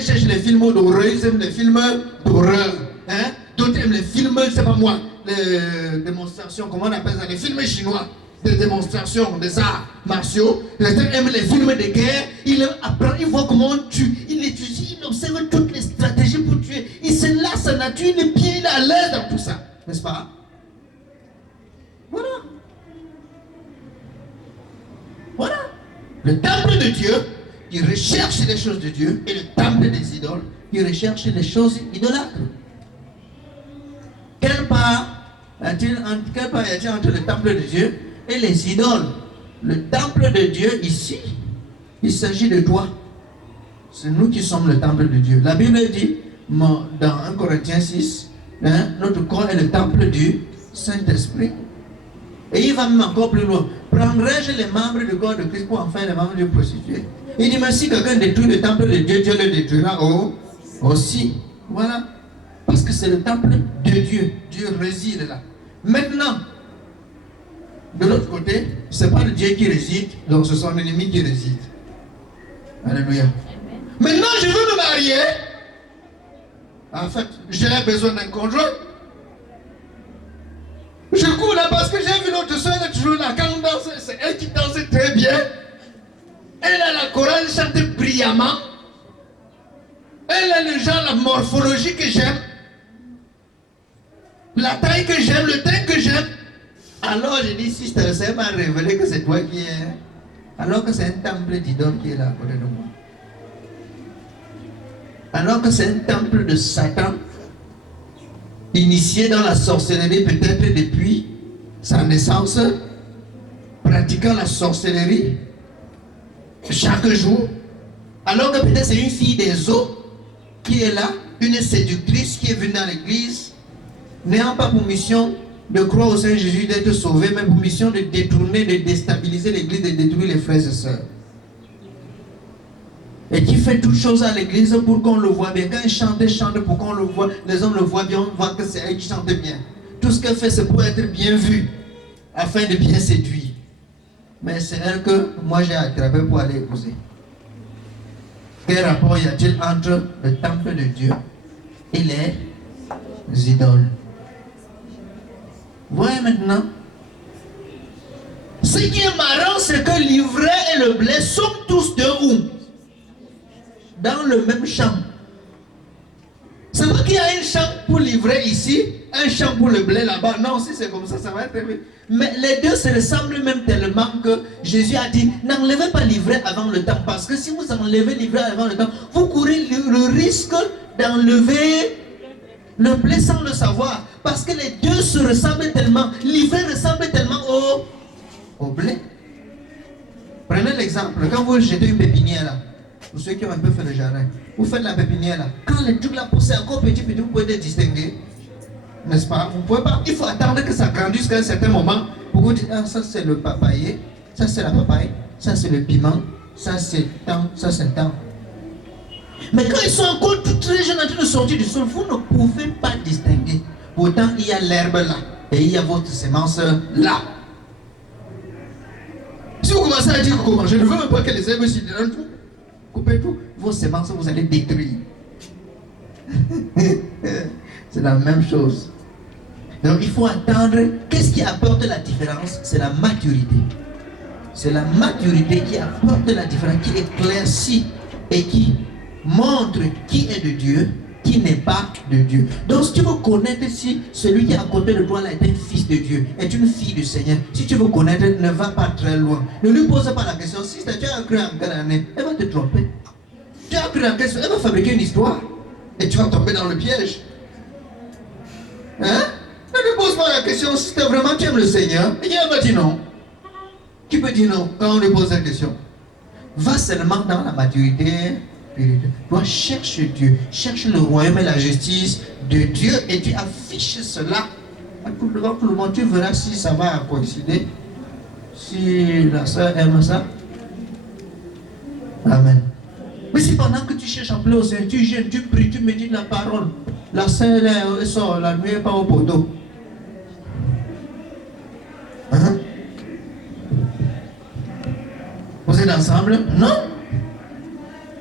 cherche les films d'horreur, ils aiment les films d'horreur. Hein? D'autres aiment les films, c'est pas moi, les démonstrations, comment on appelle ça, les films chinois. Des démonstrations, des arts martiaux. Les gens aiment les films de guerre. Il apprend, il voit comment on tue. Il étudie, il observe toutes les stratégies pour tuer. Il se lasse sa nature, il est bien, il est à l'aise dans tout ça. N'est-ce pas? Voilà. Voilà. Le temple de Dieu, il recherche les choses de Dieu. Et le temple des idoles, il recherche les choses idolâtres. Quelle part y a-t-il entre le temple de Dieu et les idoles? Le temple de Dieu ici, il s'agit de toi. C'est nous qui sommes le temple de Dieu. La Bible dit dans 1 Corinthiens 6, notre corps est le temple du Saint-Esprit. Et il va même encore plus loin. Prendrai-je les membres du corps de Christ pour en faire les membres de prostituée? Il dit, mais si quelqu'un détruit le temple de Dieu, Dieu le détruira aussi. Voilà. Parce que c'est le temple de Dieu. Dieu réside là. Maintenant, de l'autre côté, ce n'est pas le Dieu qui réside, donc ce sont l'ennemi qui réside. Alléluia. Maintenant, je veux me marier. En fait, j'ai besoin d'un conjoint. Je cours là parce que j'ai vu notre soeur, elle est toujours là. Quand on danse, c'est elle qui danse très bien. Elle a la chorale, elle chante brillamment. Elle a le genre, la morphologie que j'aime. La taille que j'aime, le teint que j'aime. Alors je dis, si ça m'a révélé que c'est toi qui es. Alors que c'est un temple d'idole qui est là à côté de moi. Alors que c'est un temple de Satan, initié dans la sorcellerie peut-être depuis sa naissance, pratiquant la sorcellerie chaque jour. Alors que peut-être c'est une fille des eaux qui est là, une séductrice qui est venue dans l'église, n'ayant pas pour mission de croire au Seigneur Jésus, d'être sauvé, mais pour mission de détourner, de déstabiliser l'église, de détruire les frères et sœurs. Et qui fait toutes choses à l'église pour qu'on le voit bien. Quand elle chante pour qu'on le voit, les hommes le voient bien, on voit que c'est elle qui chante bien. Tout ce qu'elle fait, c'est pour être bien vue, afin de bien séduire. Mais c'est elle que moi j'ai attrapé pour aller épouser. Quel rapport y a-t-il entre le temple de Dieu et les idoles? Voyez maintenant. Ce qui est marrant, c'est que l'ivraie et le blé sont tous de où? Dans le même champ. C'est pas qu'il y a un champ pour l'ivraie ici, un champ pour le blé là-bas. Non, si c'est comme ça, ça va être très bien. Mais les deux se ressemblent même tellement que Jésus a dit, n'enlevez pas l'ivraie avant le temps. Parce que si vous enlevez l'ivraie avant le temps, vous courez le risque d'enlever le blé sans le savoir. Parce que les deux se ressemblent tellement. L'ivraie ressemble tellement au blé. Prenez l'exemple. Quand vous jetez une pépinière là, pour ceux qui ont un peu fait le jardin, vous faites la pépinière là. Quand le truc là pousse encore petit, vous pouvez les distinguer. N'est-ce pas? Vous pouvez pas. Il faut attendre que ça grandisse jusqu'à un certain moment pour vous dire, ah, ça c'est le papayer, ça c'est la papaye, ça c'est le piment, ça c'est tant, ça c'est tant. Mais quand ils sont encore tout très jeunes en train de sortir du sol, vous ne pouvez pas distinguer. Pourtant, il y a l'herbe là et il y a votre semence là. Si vous commencez à dire comment, je ne veux même pas que les herbes s'y donnent tout, coupez tout, vos semences vous allez détruire. C'est la même chose. Donc il faut attendre. Qu'est-ce qui apporte la différence? C'est la maturité. C'est la maturité qui apporte la différence, qui éclaircit et qui montre qui est de Dieu qui n'est pas de Dieu. Donc si tu veux connaître si celui qui est à côté de toi là est un fils de Dieu, est une fille du Seigneur, si tu veux connaître, ne va pas très loin. Ne lui pose pas la question, si tu as cru en quelle année, elle va te tromper. Tu as cru en quelle, elle va fabriquer une histoire et tu vas tomber dans le piège. Hein? Ne lui pose pas la question si vraiment tu aimes le Seigneur. Et elle va dire non. Tu peux dire non quand on lui pose la question. Va seulement dans la maturité. Toi, cherche Dieu, cherche le royaume et la justice de Dieu et tu affiches cela à tout le monde. Tu verras si ça va coïncider, si la soeur aime ça. Amen. Mais si pendant que tu cherches à appeler au Seigneur, tu jeûnes, tu pries, tu médites la parole, la soeur elle sort, la nuit n'est pas au poteau. Hein? Vous êtes ensemble? Non?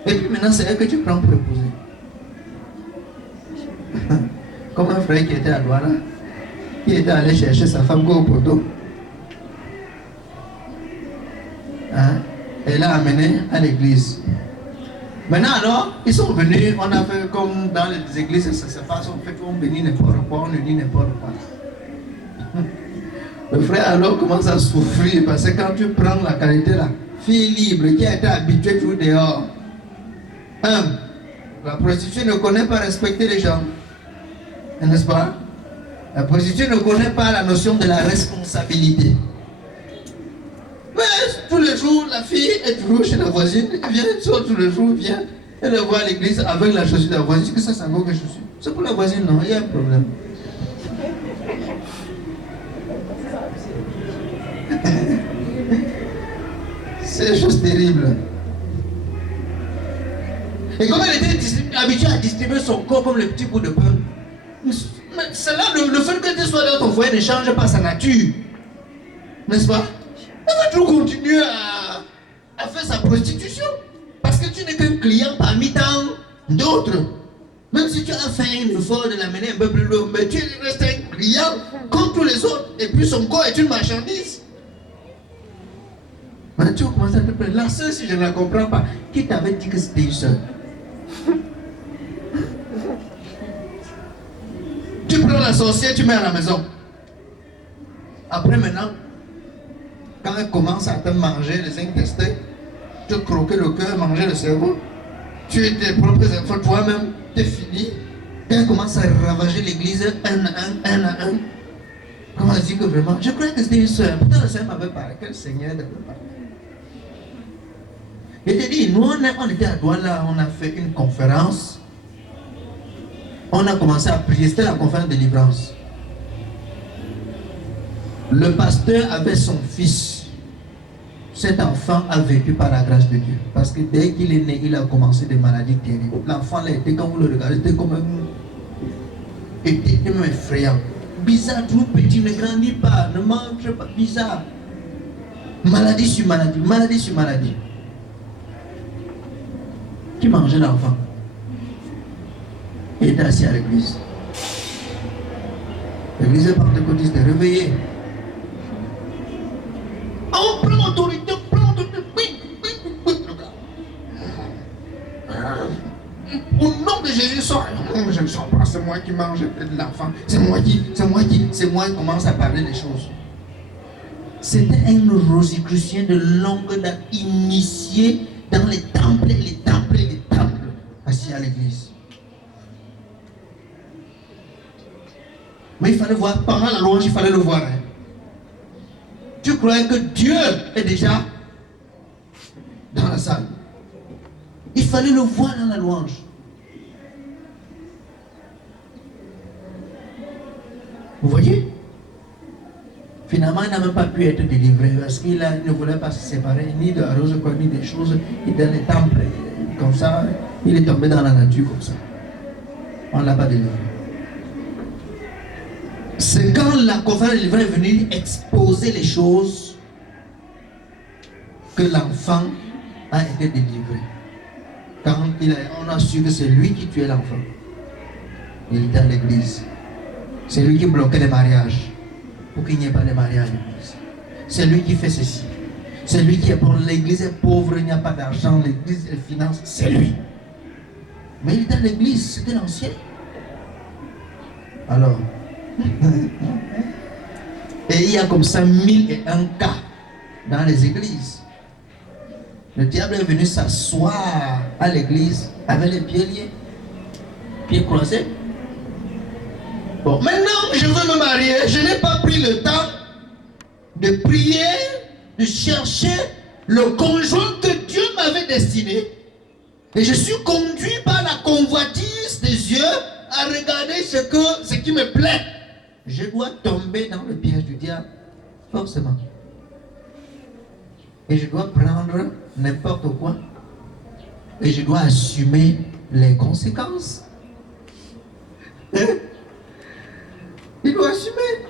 Et puis maintenant, c'est elle que tu prends pour épouser. Comme un frère qui était à Douala, qui était allé chercher sa femme au poteau. Hein? Et l'a amené à l'église. Maintenant alors, ils sont venus, on a fait comme dans les églises, ça se passe, on bénit n'importe quoi, on ne dit n'importe quoi. Le frère alors commence à souffrir parce que quand tu prends la qualité là, fille libre qui a été habituée tout dehors. La prostituée ne connaît pas respecter les gens. N'est-ce pas? La prostituée ne connaît pas la notion de la responsabilité. Mais tous les jours, la fille est toujours chez la voisine. Elle vient, elle sort tous les jours, vient. Elle voit à l'église avec la chaussure de la voisine. Qu'est-ce que ça vaut que chaussure? C'est pour la voisine, non? Il y a un problème. C'est des choses terribles. Et comme elle était habituée à distribuer son corps comme le petit bout de pain, c'est là le fait que tu sois dans ton foyer ne change pas sa nature. N'est-ce pas? Elle va toujours continuer à faire sa prostitution. Parce que tu n'es qu'un client parmi tant d'autres. Même si tu as fait un effort de l'amener un peu plus loin, mais tu restes un client comme tous les autres. Et puis son corps est une marchandise. Maintenant tu vas commencer à te plaindre. La soeur, si je ne la comprends pas, qui t'avait dit que c'était une soeur? Tu prends la sorcière, tu mets à la maison. Après maintenant, quand elle commence à te manger les intestins, te croquer le cœur, manger le cerveau, tu es tes propres enfants toi-même, t'es fini. Quand elle commence à ravager l'église un à un, comment elle dit que vraiment, je croyais que c'était une soeur. Pourtant le Seigneur m'avait parlé, quel Seigneur m'avait parlé. Il te dit, nous on était à Douala, on a fait une conférence. On a commencé à prier, c'était la conférence de délivrance. Le pasteur avait son fils. Cet enfant a vécu par la grâce de Dieu. Parce que dès qu'il est né, il a commencé des maladies terribles. L'enfant là était, quand vous le regardez, c'était comme un... était même effrayant. Bizarre, tout petit, ne grandit pas, ne mange pas, bizarre. Maladie sur maladie, maladie sur maladie. Qui mangeait l'enfant? Il était assis à l'église. L'église est pentecôtiste, est réveillée. On prend autorité, au nom de Jésus, sort. Je ne sors pas, c'est moi qui mange de l'enfant. C'est moi qui commence à parler des choses. C'était un rosicrucien de longue date, initié dans les temples, assis à l'église. Mais il fallait voir, pendant la louange, il fallait le voir. Hein. Tu croyais que Dieu est déjà dans la salle. Il fallait le voir dans la louange. Vous voyez? Finalement, il n'a même pas pu être délivré parce qu'il ne voulait pas se séparer ni de la rose, ni des choses. Il était dans les temples, comme ça. Il est tombé dans la nature comme ça. On ne l'a pas délivré. C'est quand la conférence de délivrance est venue exposer les choses que l'enfant a été délivré. Quand on a su que c'est lui qui tuait l'enfant. Il était à l'église. C'est lui qui bloquait les mariages pour qu'il n'y ait pas de mariage à l'église. C'est lui qui fait ceci. C'est lui qui est pour l'église est pauvre, il n'y a pas d'argent, l'église est finance, c'est lui. Mais il est dans l'église, c'était l'ancien. Alors, et il y a comme ça 1001 cas dans les églises. Le diable est venu s'asseoir à l'église avec les pieds liés, pieds croisés. Bon, maintenant je veux me marier, je n'ai pas pris le temps de prier, de chercher le conjoint que Dieu m'avait destiné. Et je suis conduit par la convoitise des yeux à regarder ce qui me plaît. Je dois tomber dans le piège du diable, forcément. Et je dois prendre n'importe quoi. Et je dois assumer les conséquences. Il doit assumer.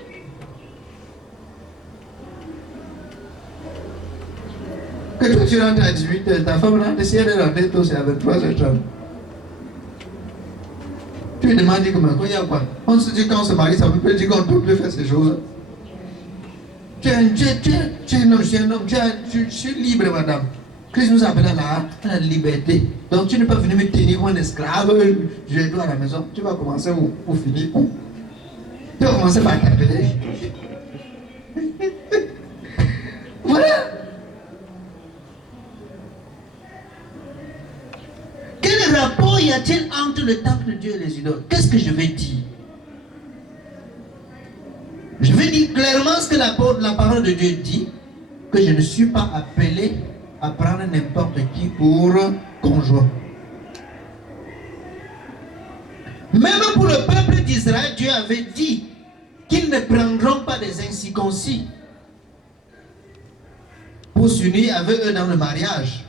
Que toi tu rentres à 18h, ta femme rentre, si elle est rentrée tôt, c'est à 23h30. Tu lui demandes comment, il y a quoi? On se dit quand on se marie, ça veut pas dire qu'on ne peut plus faire ces choses. Tu es un homme, je suis libre, madame. Christ nous appelle à la liberté. Donc tu ne peux pas venir me tenir comme un esclave, je dois à la maison. Tu vas commencer pour finir. Tu vas commencer par t'appeler. Voilà. Quel rapport y a-t-il entre le temple de Dieu et les idoles? Qu'est-ce que je vais dire? Je vais dire clairement ce que la parole de Dieu dit, que je ne suis pas appelé à prendre n'importe qui pour conjoint. Même pour le peuple d'Israël, Dieu avait dit qu'ils ne prendront pas des incirconcis pour s'unir avec eux dans le mariage.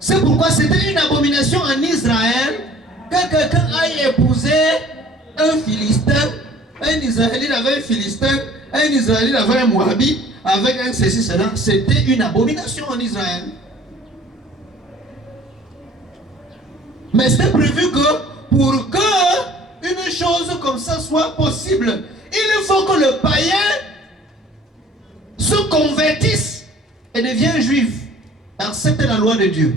C'est pourquoi c'était une abomination en Israël que quelqu'un aille épouser un Philistin, un Israélite avec un Philistin, un Israélite avec un Moabite, avec un ceci, cela. C'était une abomination en Israël. Mais c'était prévu que pour que une chose comme ça soit possible, il faut que le païen se convertisse et devienne juif, accepte la loi de Dieu.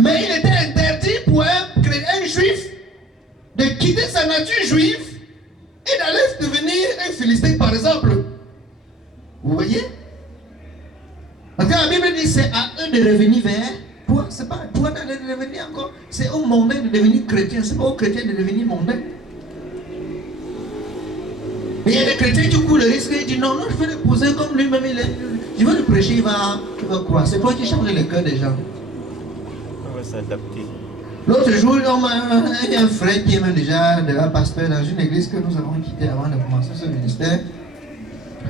Mais il était interdit pour un juif de quitter sa nature juive et d'aller devenir un Philistin, par exemple. Vous voyez? Parce que la Bible dit c'est à eux de revenir vers toi. C'est pas à toi d'aller devenir encore. C'est aux mondains de devenir chrétiens. C'est pas aux chrétiens de devenir mondains. Et il y a des chrétiens qui courent le risque et disent non, je vais l'épouser comme lui-même. Je vais le prêcher, il va croire. C'est toi qui changes le cœur des gens. On va s'adapter. L'autre jour, il y a un frère qui est même déjà pasteur dans une église que nous avons quittée avant de commencer ce ministère.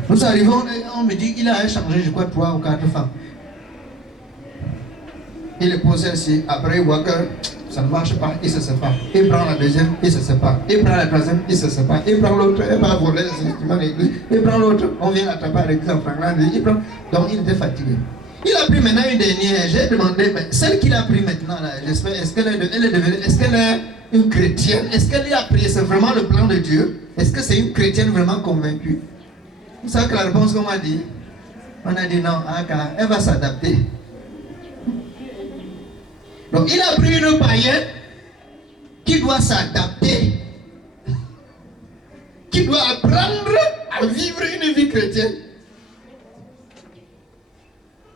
Nous arrivons et on me dit qu'il a échangé, je crois, 3 ou 4 femmes. Il est posé ici. Après, il voit que ça ne marche pas, il se sépare. Il prend la deuxième, il se sépare. Il prend la troisième, il se sépare. Il prend l'autre, il va voler les instruments de l'église. Il prend l'autre, on vient l'attraper à l'église en franglant. Donc il était fatigué. Il a pris maintenant une dernière. J'ai demandé, mais celle qu'il a pris maintenant, là, j'espère, est-ce qu'elle est une chrétienne? Est-ce qu'elle a pris, c'est vraiment le plan de Dieu? Est-ce que c'est une chrétienne vraiment convaincue? Vous savez que la réponse qu'on m'a dit, on a dit non, elle va s'adapter. Donc il a pris une païenne qui doit s'adapter, qui doit apprendre à vivre une vie chrétienne.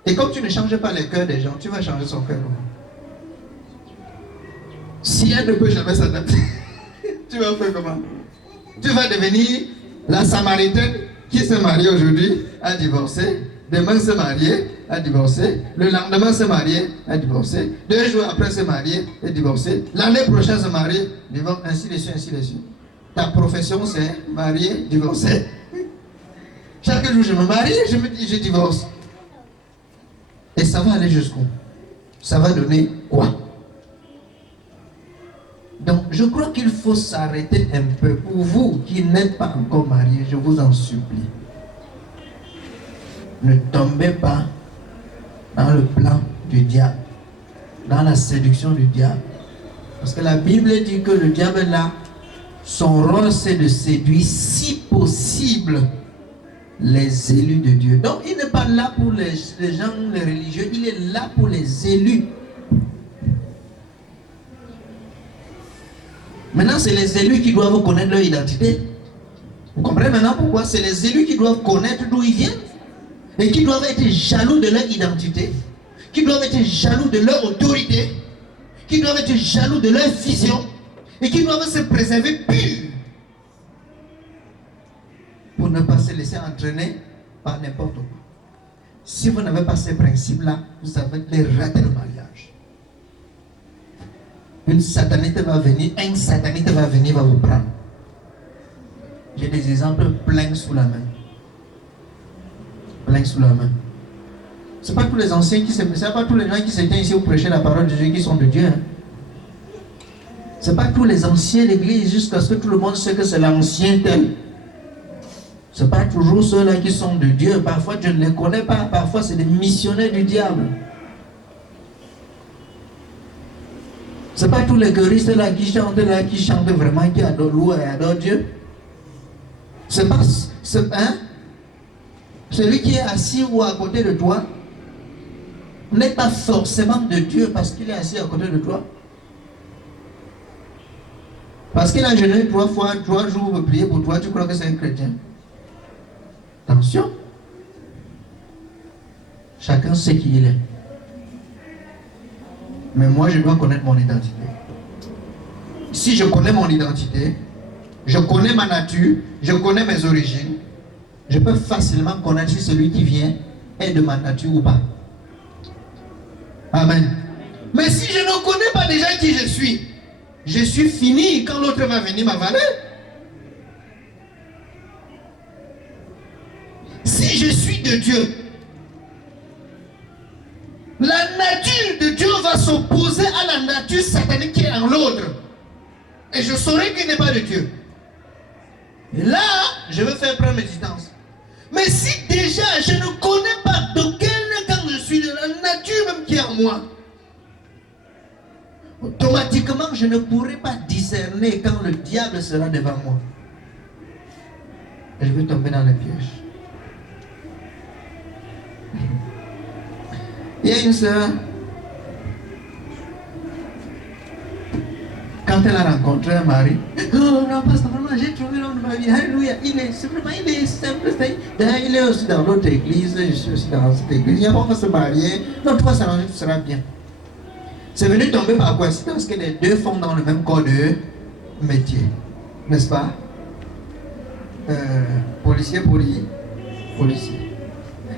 Et comme tu ne changes pas les cœurs des gens, tu vas changer son cœur. Si elle ne peut jamais s'adapter, tu vas faire comment? Tu vas devenir la Samaritaine qui se marie aujourd'hui, a divorcé, demain se marier, a divorcé, le lendemain se marier, a divorcé, 2 jours après se marier, a divorcé, l'année prochaine se marier, divorce, ainsi de suite, ainsi de suite. Ta profession c'est marier, divorcer. Chaque jour je me marie, je me dis je divorce. Et ça va aller jusqu'où? Ça va donner quoi? Donc je crois qu'il faut s'arrêter un peu. Pour vous qui n'êtes pas encore mariés, je vous en supplie. Ne tombez pas dans le plan du diable, dans la séduction du diable. Parce que la Bible dit que le diable là, son rôle c'est de séduire si possible les élus de Dieu. Donc il n'est pas là pour les gens, les religieux, il est là pour les élus. Maintenant, c'est les élus qui doivent connaître leur identité. Vous comprenez maintenant pourquoi? C'est les élus qui doivent connaître d'où ils viennent et qui doivent être jaloux de leur identité, qui doivent être jaloux de leur autorité, qui doivent être jaloux de leur vision et qui doivent se préserver purs pour ne pas se laisser entraîner par n'importe quoi. Si vous n'avez pas ces principes-là, vous avez raté le mariage. Une satanité va venir, un satanité va venir, va vous prendre. J'ai des exemples pleins sous la main. Pleins sous la main. Ce n'est pas tous les anciens qui s'étaient, ce n'est pas tous les gens qui s'étaient ici pour prêcher la parole de Dieu qui sont de Dieu. Hein. Ce n'est pas tous les anciens de l'église jusqu'à ce que tout le monde sait que c'est l'ancien tel. Ce n'est pas toujours ceux-là qui sont de Dieu. Parfois, je ne les connais pas. Parfois, c'est des missionnaires du diable. Ce n'est pas tous les choristes là qui chantent vraiment, qui adorent, louent et adorent Dieu. C'est pas... Celui qui est assis ou à côté de toi n'est pas forcément de Dieu parce qu'il est assis à côté de toi. Parce qu'il a jeûné 3 fois, 3 jours pour prier pour toi, tu crois que c'est un chrétien. Attention. Chacun sait qui il est. Mais moi, je dois connaître mon identité. Si je connais mon identité, je connais ma nature, je connais mes origines, je peux facilement connaître si celui qui vient est de ma nature ou pas. Amen. Mais si je ne connais pas déjà qui je suis fini quand l'autre va venir m'avaler. Si je suis de Dieu, la nature de Dieu va s'opposer à la nature satanique qui est en l'autre. Et je saurai qu'il n'est pas de Dieu. Et là, je vais faire prendre mes distances. Mais si déjà je ne connais pas d'aucun quand je suis de la nature même qui est en moi, automatiquement je ne pourrai pas discerner quand le diable sera devant moi. Et je vais tomber dans le piège. Il y a une sœur, quand elle a rencontré un mari, oh non, pasteur, vraiment, j'ai trouvé l'homme de ma vie, alléluia, il est simple, il est aussi dans l'autre église, je suis aussi dans cette église, il y a pas se marier, non, tout va s'arranger, tout sera bien. C'est venu tomber par coïncidence que les deux font dans le même corps de métier, n'est-ce pas? Policier.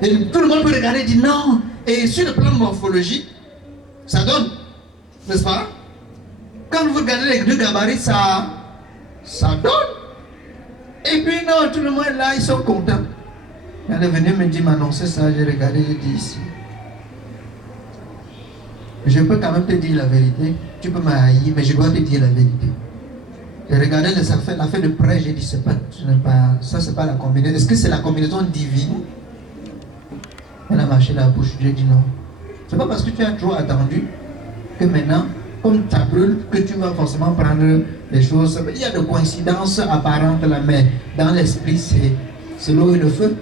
Et tout le monde peut regarder et dire non. Et sur le plan morphologique, ça donne, n'est-ce pas? Quand vous regardez les deux gabarits, ça donne. Et puis non, tout le monde là, ils sont contents. Elle est venue me dire, m'annoncer ça, j'ai regardé, j'ai dit ici. Je peux quand même te dire la vérité. Tu peux m'haïr, mais je dois te dire la vérité. J'ai regardé l'affaire de près, j'ai dit, ça c'est pas la combinaison. Est-ce que c'est la combinaison divine? Elle a marché la bouche, j'ai dit non. C'est pas parce que tu as trop attendu que maintenant, comme ça brûle, que tu vas forcément prendre les choses. Il y a de coïncidences apparentes là, mais dans l'esprit, c'est l'eau et le feu.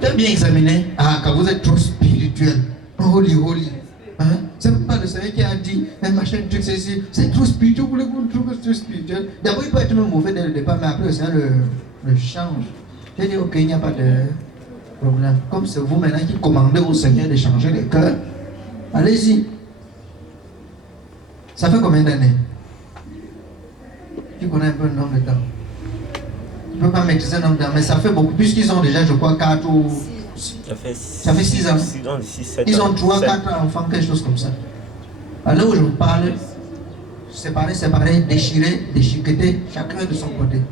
Tu as bien examiné. Ah, quand vous êtes trop spirituel, holy. Hein? C'est pas le Seigneur qui a dit, un machin, truc, c'est trop spirituel, vous voulez trop spirituel. D'abord, il peut être même mauvais dès le départ, mais après, le Seigneur le change. J'ai dit, ok, il n'y a pas de problème. Comme c'est vous maintenant qui commandez au Seigneur de changer les cœurs, allez-y. Ça fait combien d'années? Tu connais un peu le nombre de temps. Tu ne peux pas maîtriser le nombre de temps, mais ça fait beaucoup, puisqu'ils ont déjà, je crois, 4 ou... Ça fait 6 ans. Ils ont 3, 4 enfants, quelque chose comme ça. Alors où je vous parle, séparés, déchirés, déchiquetés, chacun de son côté.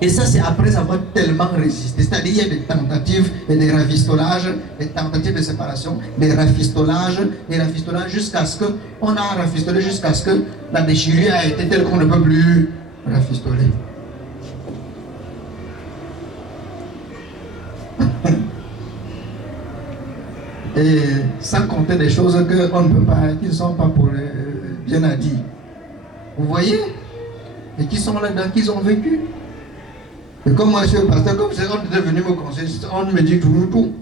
Et ça, c'est après avoir tellement résisté. C'est-à-dire, il y a des tentatives et des rafistolages, des tentatives de séparation, des rafistolages, jusqu'à ce qu'on a rafistolé, jusqu'à ce que la déchirure a été telle qu'on ne peut plus rafistoler. Et sans compter des choses qu'on ne peut pas, qui ne sont pas pour bien à dire. Vous voyez? Et qui sont là-dedans, qui ont vécu. Et comme moi je suis pasteur, comme c'est on est venu me conseiller, on me dit toujours tout.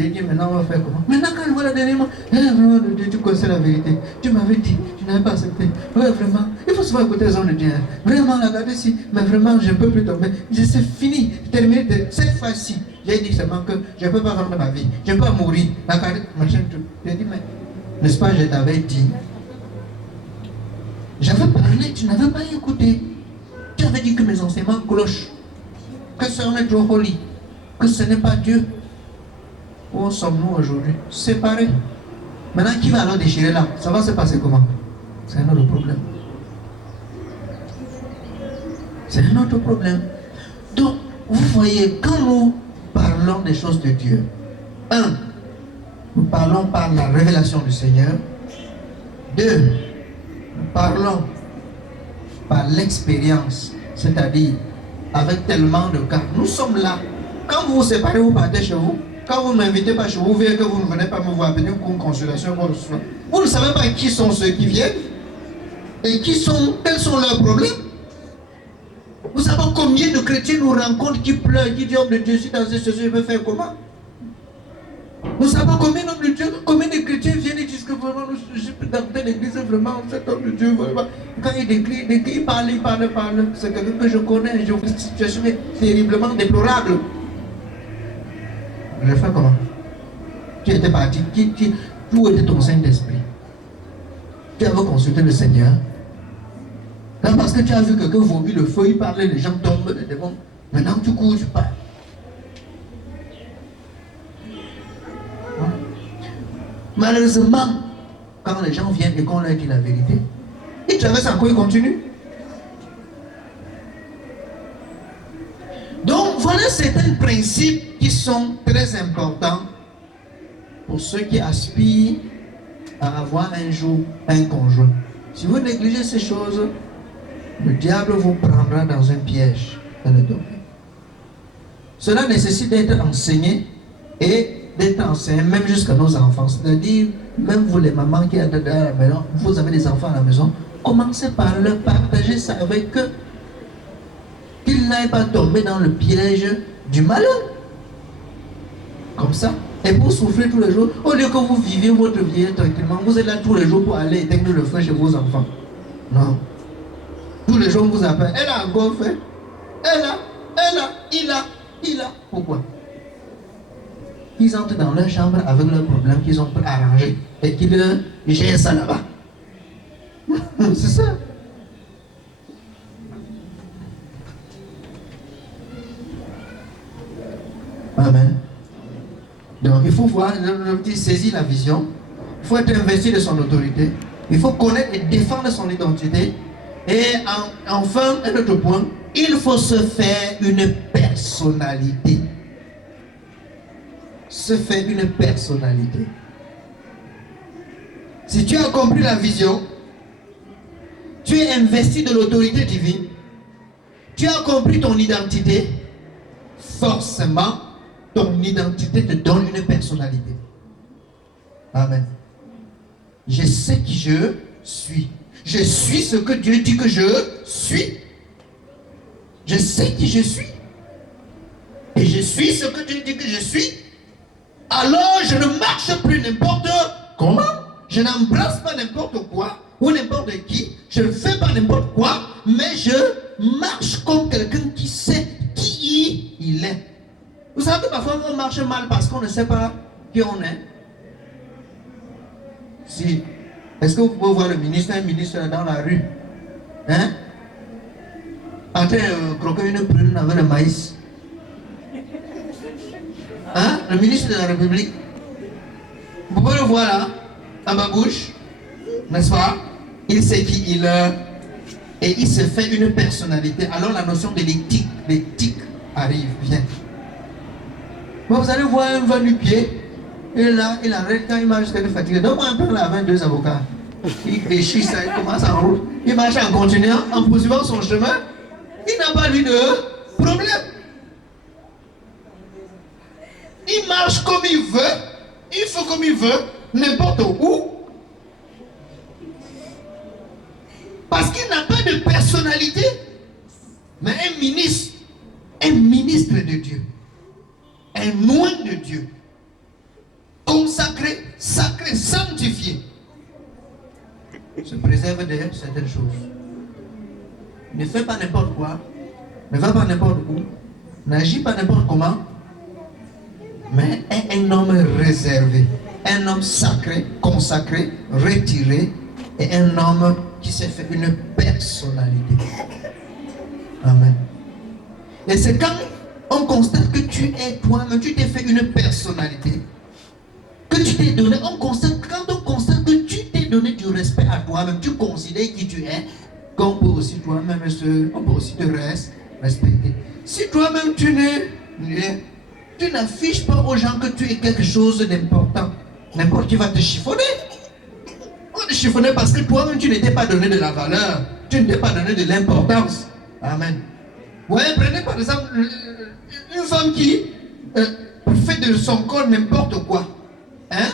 vérité. Il dit, maintenant on va faire comment? Maintenant quand je vois la dernière, vraiment de Dieu, tu connais la vérité. Tu m'avais dit, tu n'avais pas accepté. Ouais, vraiment, il faut souvent écouter les hommes de Dieu. Vraiment, la garde ici, mais vraiment, je ne peux plus tomber. C'est fini, terminé. Cette fois-ci, j'ai dit seulement que je ne peux pas vendre ma vie. Je ne peux pas mourir. La garde, machin, tout. J'ai dit, mais, n'est-ce pas, je t'avais dit. J'avais parlé, tu n'avais pas écouté. Tu avais dit que mes enseignements clochent. Que ce n'est trop holy. Que ce n'est pas Dieu. Où sommes-nous aujourd'hui? Séparés. Maintenant, qui va alors déchirer là? Ça va se passer comment? C'est un autre problème. C'est un autre problème. Donc, vous voyez, quand nous parlons des choses de Dieu, nous parlons par la révélation du Seigneur. 2, nous parlons par l'expérience, c'est-à-dire avec tellement de cas. Nous sommes là. Quand vous vous séparez, vous partez chez vous. Quand vous ne m'invitez pas chez vous, vous verrez que vous ne venez pas me voir venir pour une consultation. Vous ne savez pas qui sont ceux qui viennent et quels sont leurs problèmes. Vous savez combien de chrétiens nous rencontrent qui pleurent, qui disent homme de Dieu, si dans cette situation, je vais faire comment? Vous savez combien d'hommes de Dieu, combien de chrétiens viennent et disent que vraiment, je suis dans telle église, vraiment, cet homme de Dieu, vraiment. Quand il décrit, il parle. C'est quelqu'un que je connais, je vois que cette situation est terriblement déplorable. Je fais comment? Tu étais parti, où était ton Saint-Esprit? Tu avais consulté le Seigneur. Là, parce que tu as vu quelqu'un vomir le feu, il parlait, les gens tombent, les démons. Maintenant tu cours, tu pars. Malheureusement, quand les gens viennent et qu'on leur dit la vérité, ils traversent encore, ils continuent. Donc voilà certains principes qui sont très importants pour ceux qui aspirent à avoir un jour un conjoint. Si vous négligez ces choses, le diable vous prendra dans un piège dans le domaine. Cela nécessite d'être enseigné et d'être enseigné même jusqu'à nos enfants. C'est-à-dire, même vous les mamans qui êtes à la maison, vous avez des enfants à la maison, commencez par leur partager ça avec eux. Qu'ils n'aillent pas tomber dans le piège du malheur. Comme ça. Et pour souffrir tous les jours, au lieu que vous viviez votre vie tranquillement, vous êtes là tous les jours pour aller éteindre le feu chez vos enfants. Non. Tous les jours, on vous appelle. Elle a encore fait. Il a. Pourquoi? Ils entrent dans leur chambre avec leurs problèmes qu'ils ont arrangés et qu'ils gèrent ça là-bas. C'est ça. Amen. Donc il faut voir, il saisit la vision, il faut être investi de son autorité, il faut connaître et défendre son identité. Et enfin, un autre point, il faut se faire une personnalité. Se faire une personnalité. Si tu as compris la vision, tu es investi de l'autorité divine, tu as compris ton identité, forcément, ton identité te donne une personnalité. Amen. Je sais qui je suis. Je suis ce que Dieu dit que je suis. Je sais qui je suis. Et je suis ce que Dieu dit que je suis. Alors je ne marche plus n'importe comment. Je n'embrasse pas n'importe quoi ou n'importe qui. Je ne fais pas n'importe quoi. Mais je marche comme quelqu'un qui sait qui il est. Vous savez que parfois on marche mal parce qu'on ne sait pas qui on est. Si. Est-ce que vous pouvez voir un ministre dans la rue? Hein? En train de croquer une prune avec le maïs. Hein? Le ministre de la République. Vous pouvez le voir là, à ma bouche. N'est-ce pas? Il sait qui il est. Et il se fait une personnalité. Alors la notion de l'éthique arrive, vient. Bon, vous allez voir un vent du pied. Et là, il arrête quand il marche jusqu'à être fatigué. Donne-moi un peu là avec 2 avocats. Il réfléchit ça, il commence en route. Il marche en continuant, en poursuivant son chemin. Il n'a pas lui de problème. Il marche comme il veut. Il fait comme il veut, n'importe où. Parce qu'il n'a pas de personnalité. Mais un ministre de Dieu. Un oint de Dieu. réserve de certaines choses. Ne fais pas n'importe quoi. Ne va pas n'importe où. N'agis pas n'importe comment. Mais est un homme réservé. Un homme sacré, consacré, retiré. Et un homme qui s'est fait une personnalité. Amen. Et c'est quand on constate que tu es toi-même, tu t'es fait une personnalité, que tu t'es donné, quand on constate que tu t'es donné du respect à toi-même, tu considères qui tu es, qu'on peut aussi toi-même on peut aussi te respecter. Si toi-même tu n'affiches pas aux gens que tu es quelque chose d'important, n'importe qui va te chiffonner. On te chiffonner parce que toi-même tu n'étais pas donné de la valeur, tu n'étais pas donné de l'importance. Amen. Vous voyez, prenez par exemple une femme qui fait de son corps n'importe quoi. Hein?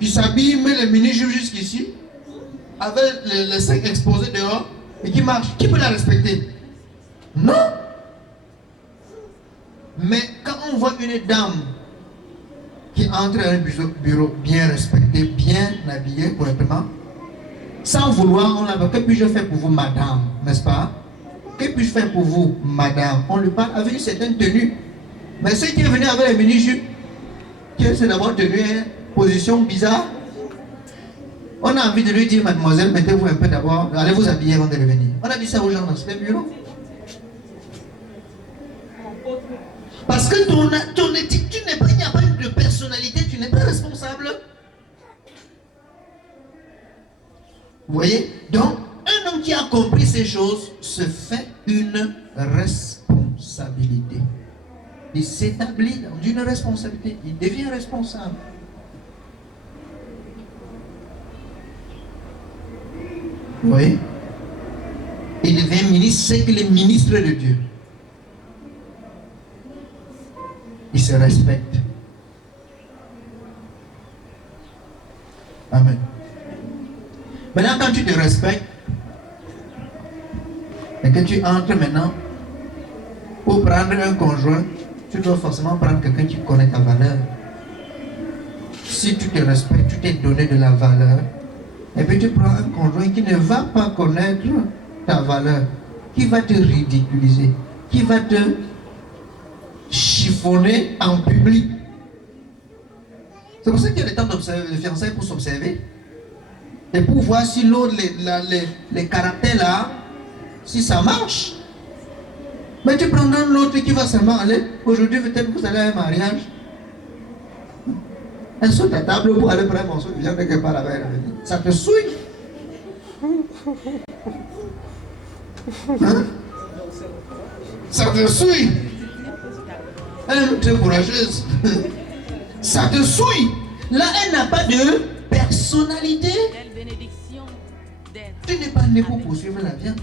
Qui s'habille, met les mini-jupes jusqu'ici, avec les seins exposés dehors, et qui marche. Qui peut la respecter? Non. Mais quand on voit une dame qui entre à un bureau bien respecté, bien habillé correctement, sans vouloir, on la que puis-je faire pour vous, madame, n'est-ce pas? Que puis-je faire pour vous, madame? On lui parle avec une certaine tenue. Mais ceux qui est venu avec les mini-jupes, qui est d'abord tenu une position bizarre, on a envie de lui dire, mademoiselle, mettez-vous un peu d'abord, allez vous habiller avant de venir. On a dit ça aux gens dans ce bureau. Parce que ton éthique, il n'y a pas de personnalité, tu n'es pas responsable. Vous voyez? Donc, un homme qui a compris ces choses se fait une responsabilité. Il s'établit dans une responsabilité. Il devient responsable. Vous voyez? Il devient ministre, c'est qu'il est ministre de Dieu. Il se respecte. Amen. Maintenant, quand tu te respectes, et que tu entres maintenant, pour prendre un conjoint, tu dois forcément prendre quelqu'un qui connaît ta valeur. Si tu te respectes, tu t'es donné de la valeur, et puis tu prends un conjoint qui ne va pas connaître ta valeur, qui va te ridiculiser, qui va te chiffonner en public. C'est pour ça qu'il y a le temps d'observer, de fiançailles pour s'observer. Et pour voir si l'autre, les caractères là, si ça marche. Mais tu prends l'autre qui va seulement aller. Aujourd'hui, peut-être que vous allez à un mariage. Elle saute à table pour aller prendre un morceau de viande quelque part là-bas. Ça te souille. Hein? Ça te souille. Elle est très courageuse. Ça te souille. Là, elle n'a pas de personnalité. Tu n'es pas né pour poursuivre la viande.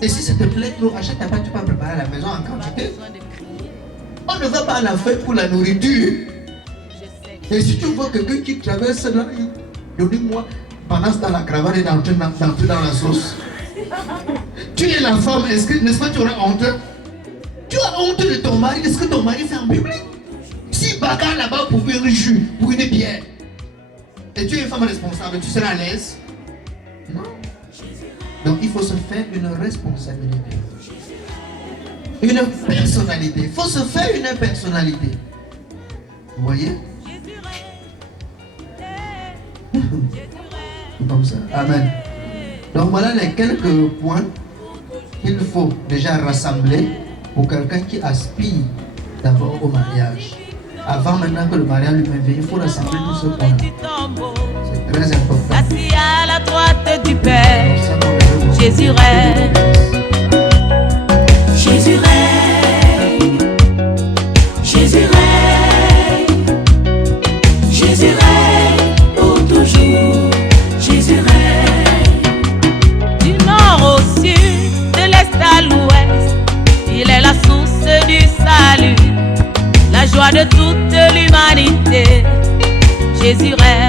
Et si ça te plaît trop, achète ta pâte, tu peux préparer à la maison en quantité. On ne va pas à la fête pour la nourriture. Et si tu vois quelqu'un qui traverse là, donne-moi, pendant ce temps, la cravate est entrée dans la sauce. Tu es la femme, n'est-ce pas, tu aurais honte? Tu as honte de ton mari, est-ce que ton mari fait en public? Si bagarre là-bas pour un jus, pour une bière, et tu es une femme responsable, tu seras à l'aise? Non. Donc il faut se faire une responsabilité. Une personnalité. Il faut se faire une personnalité. Vous voyez? Comme ça. Amen. Donc voilà les quelques points qu'il faut déjà rassembler pour quelqu'un qui aspire d'abord au mariage. Avant maintenant que le mariage lui-même vienne, il faut rassembler tous ces points. C'est très important. Assis à la droite du Père, Jésus règne. Jésus règne, Jésus règne, Jésus règne pour toujours, Jésus règne. Du nord au sud, de l'est à l'ouest, il est la source du salut, la joie de toute l'humanité. Jésus règne.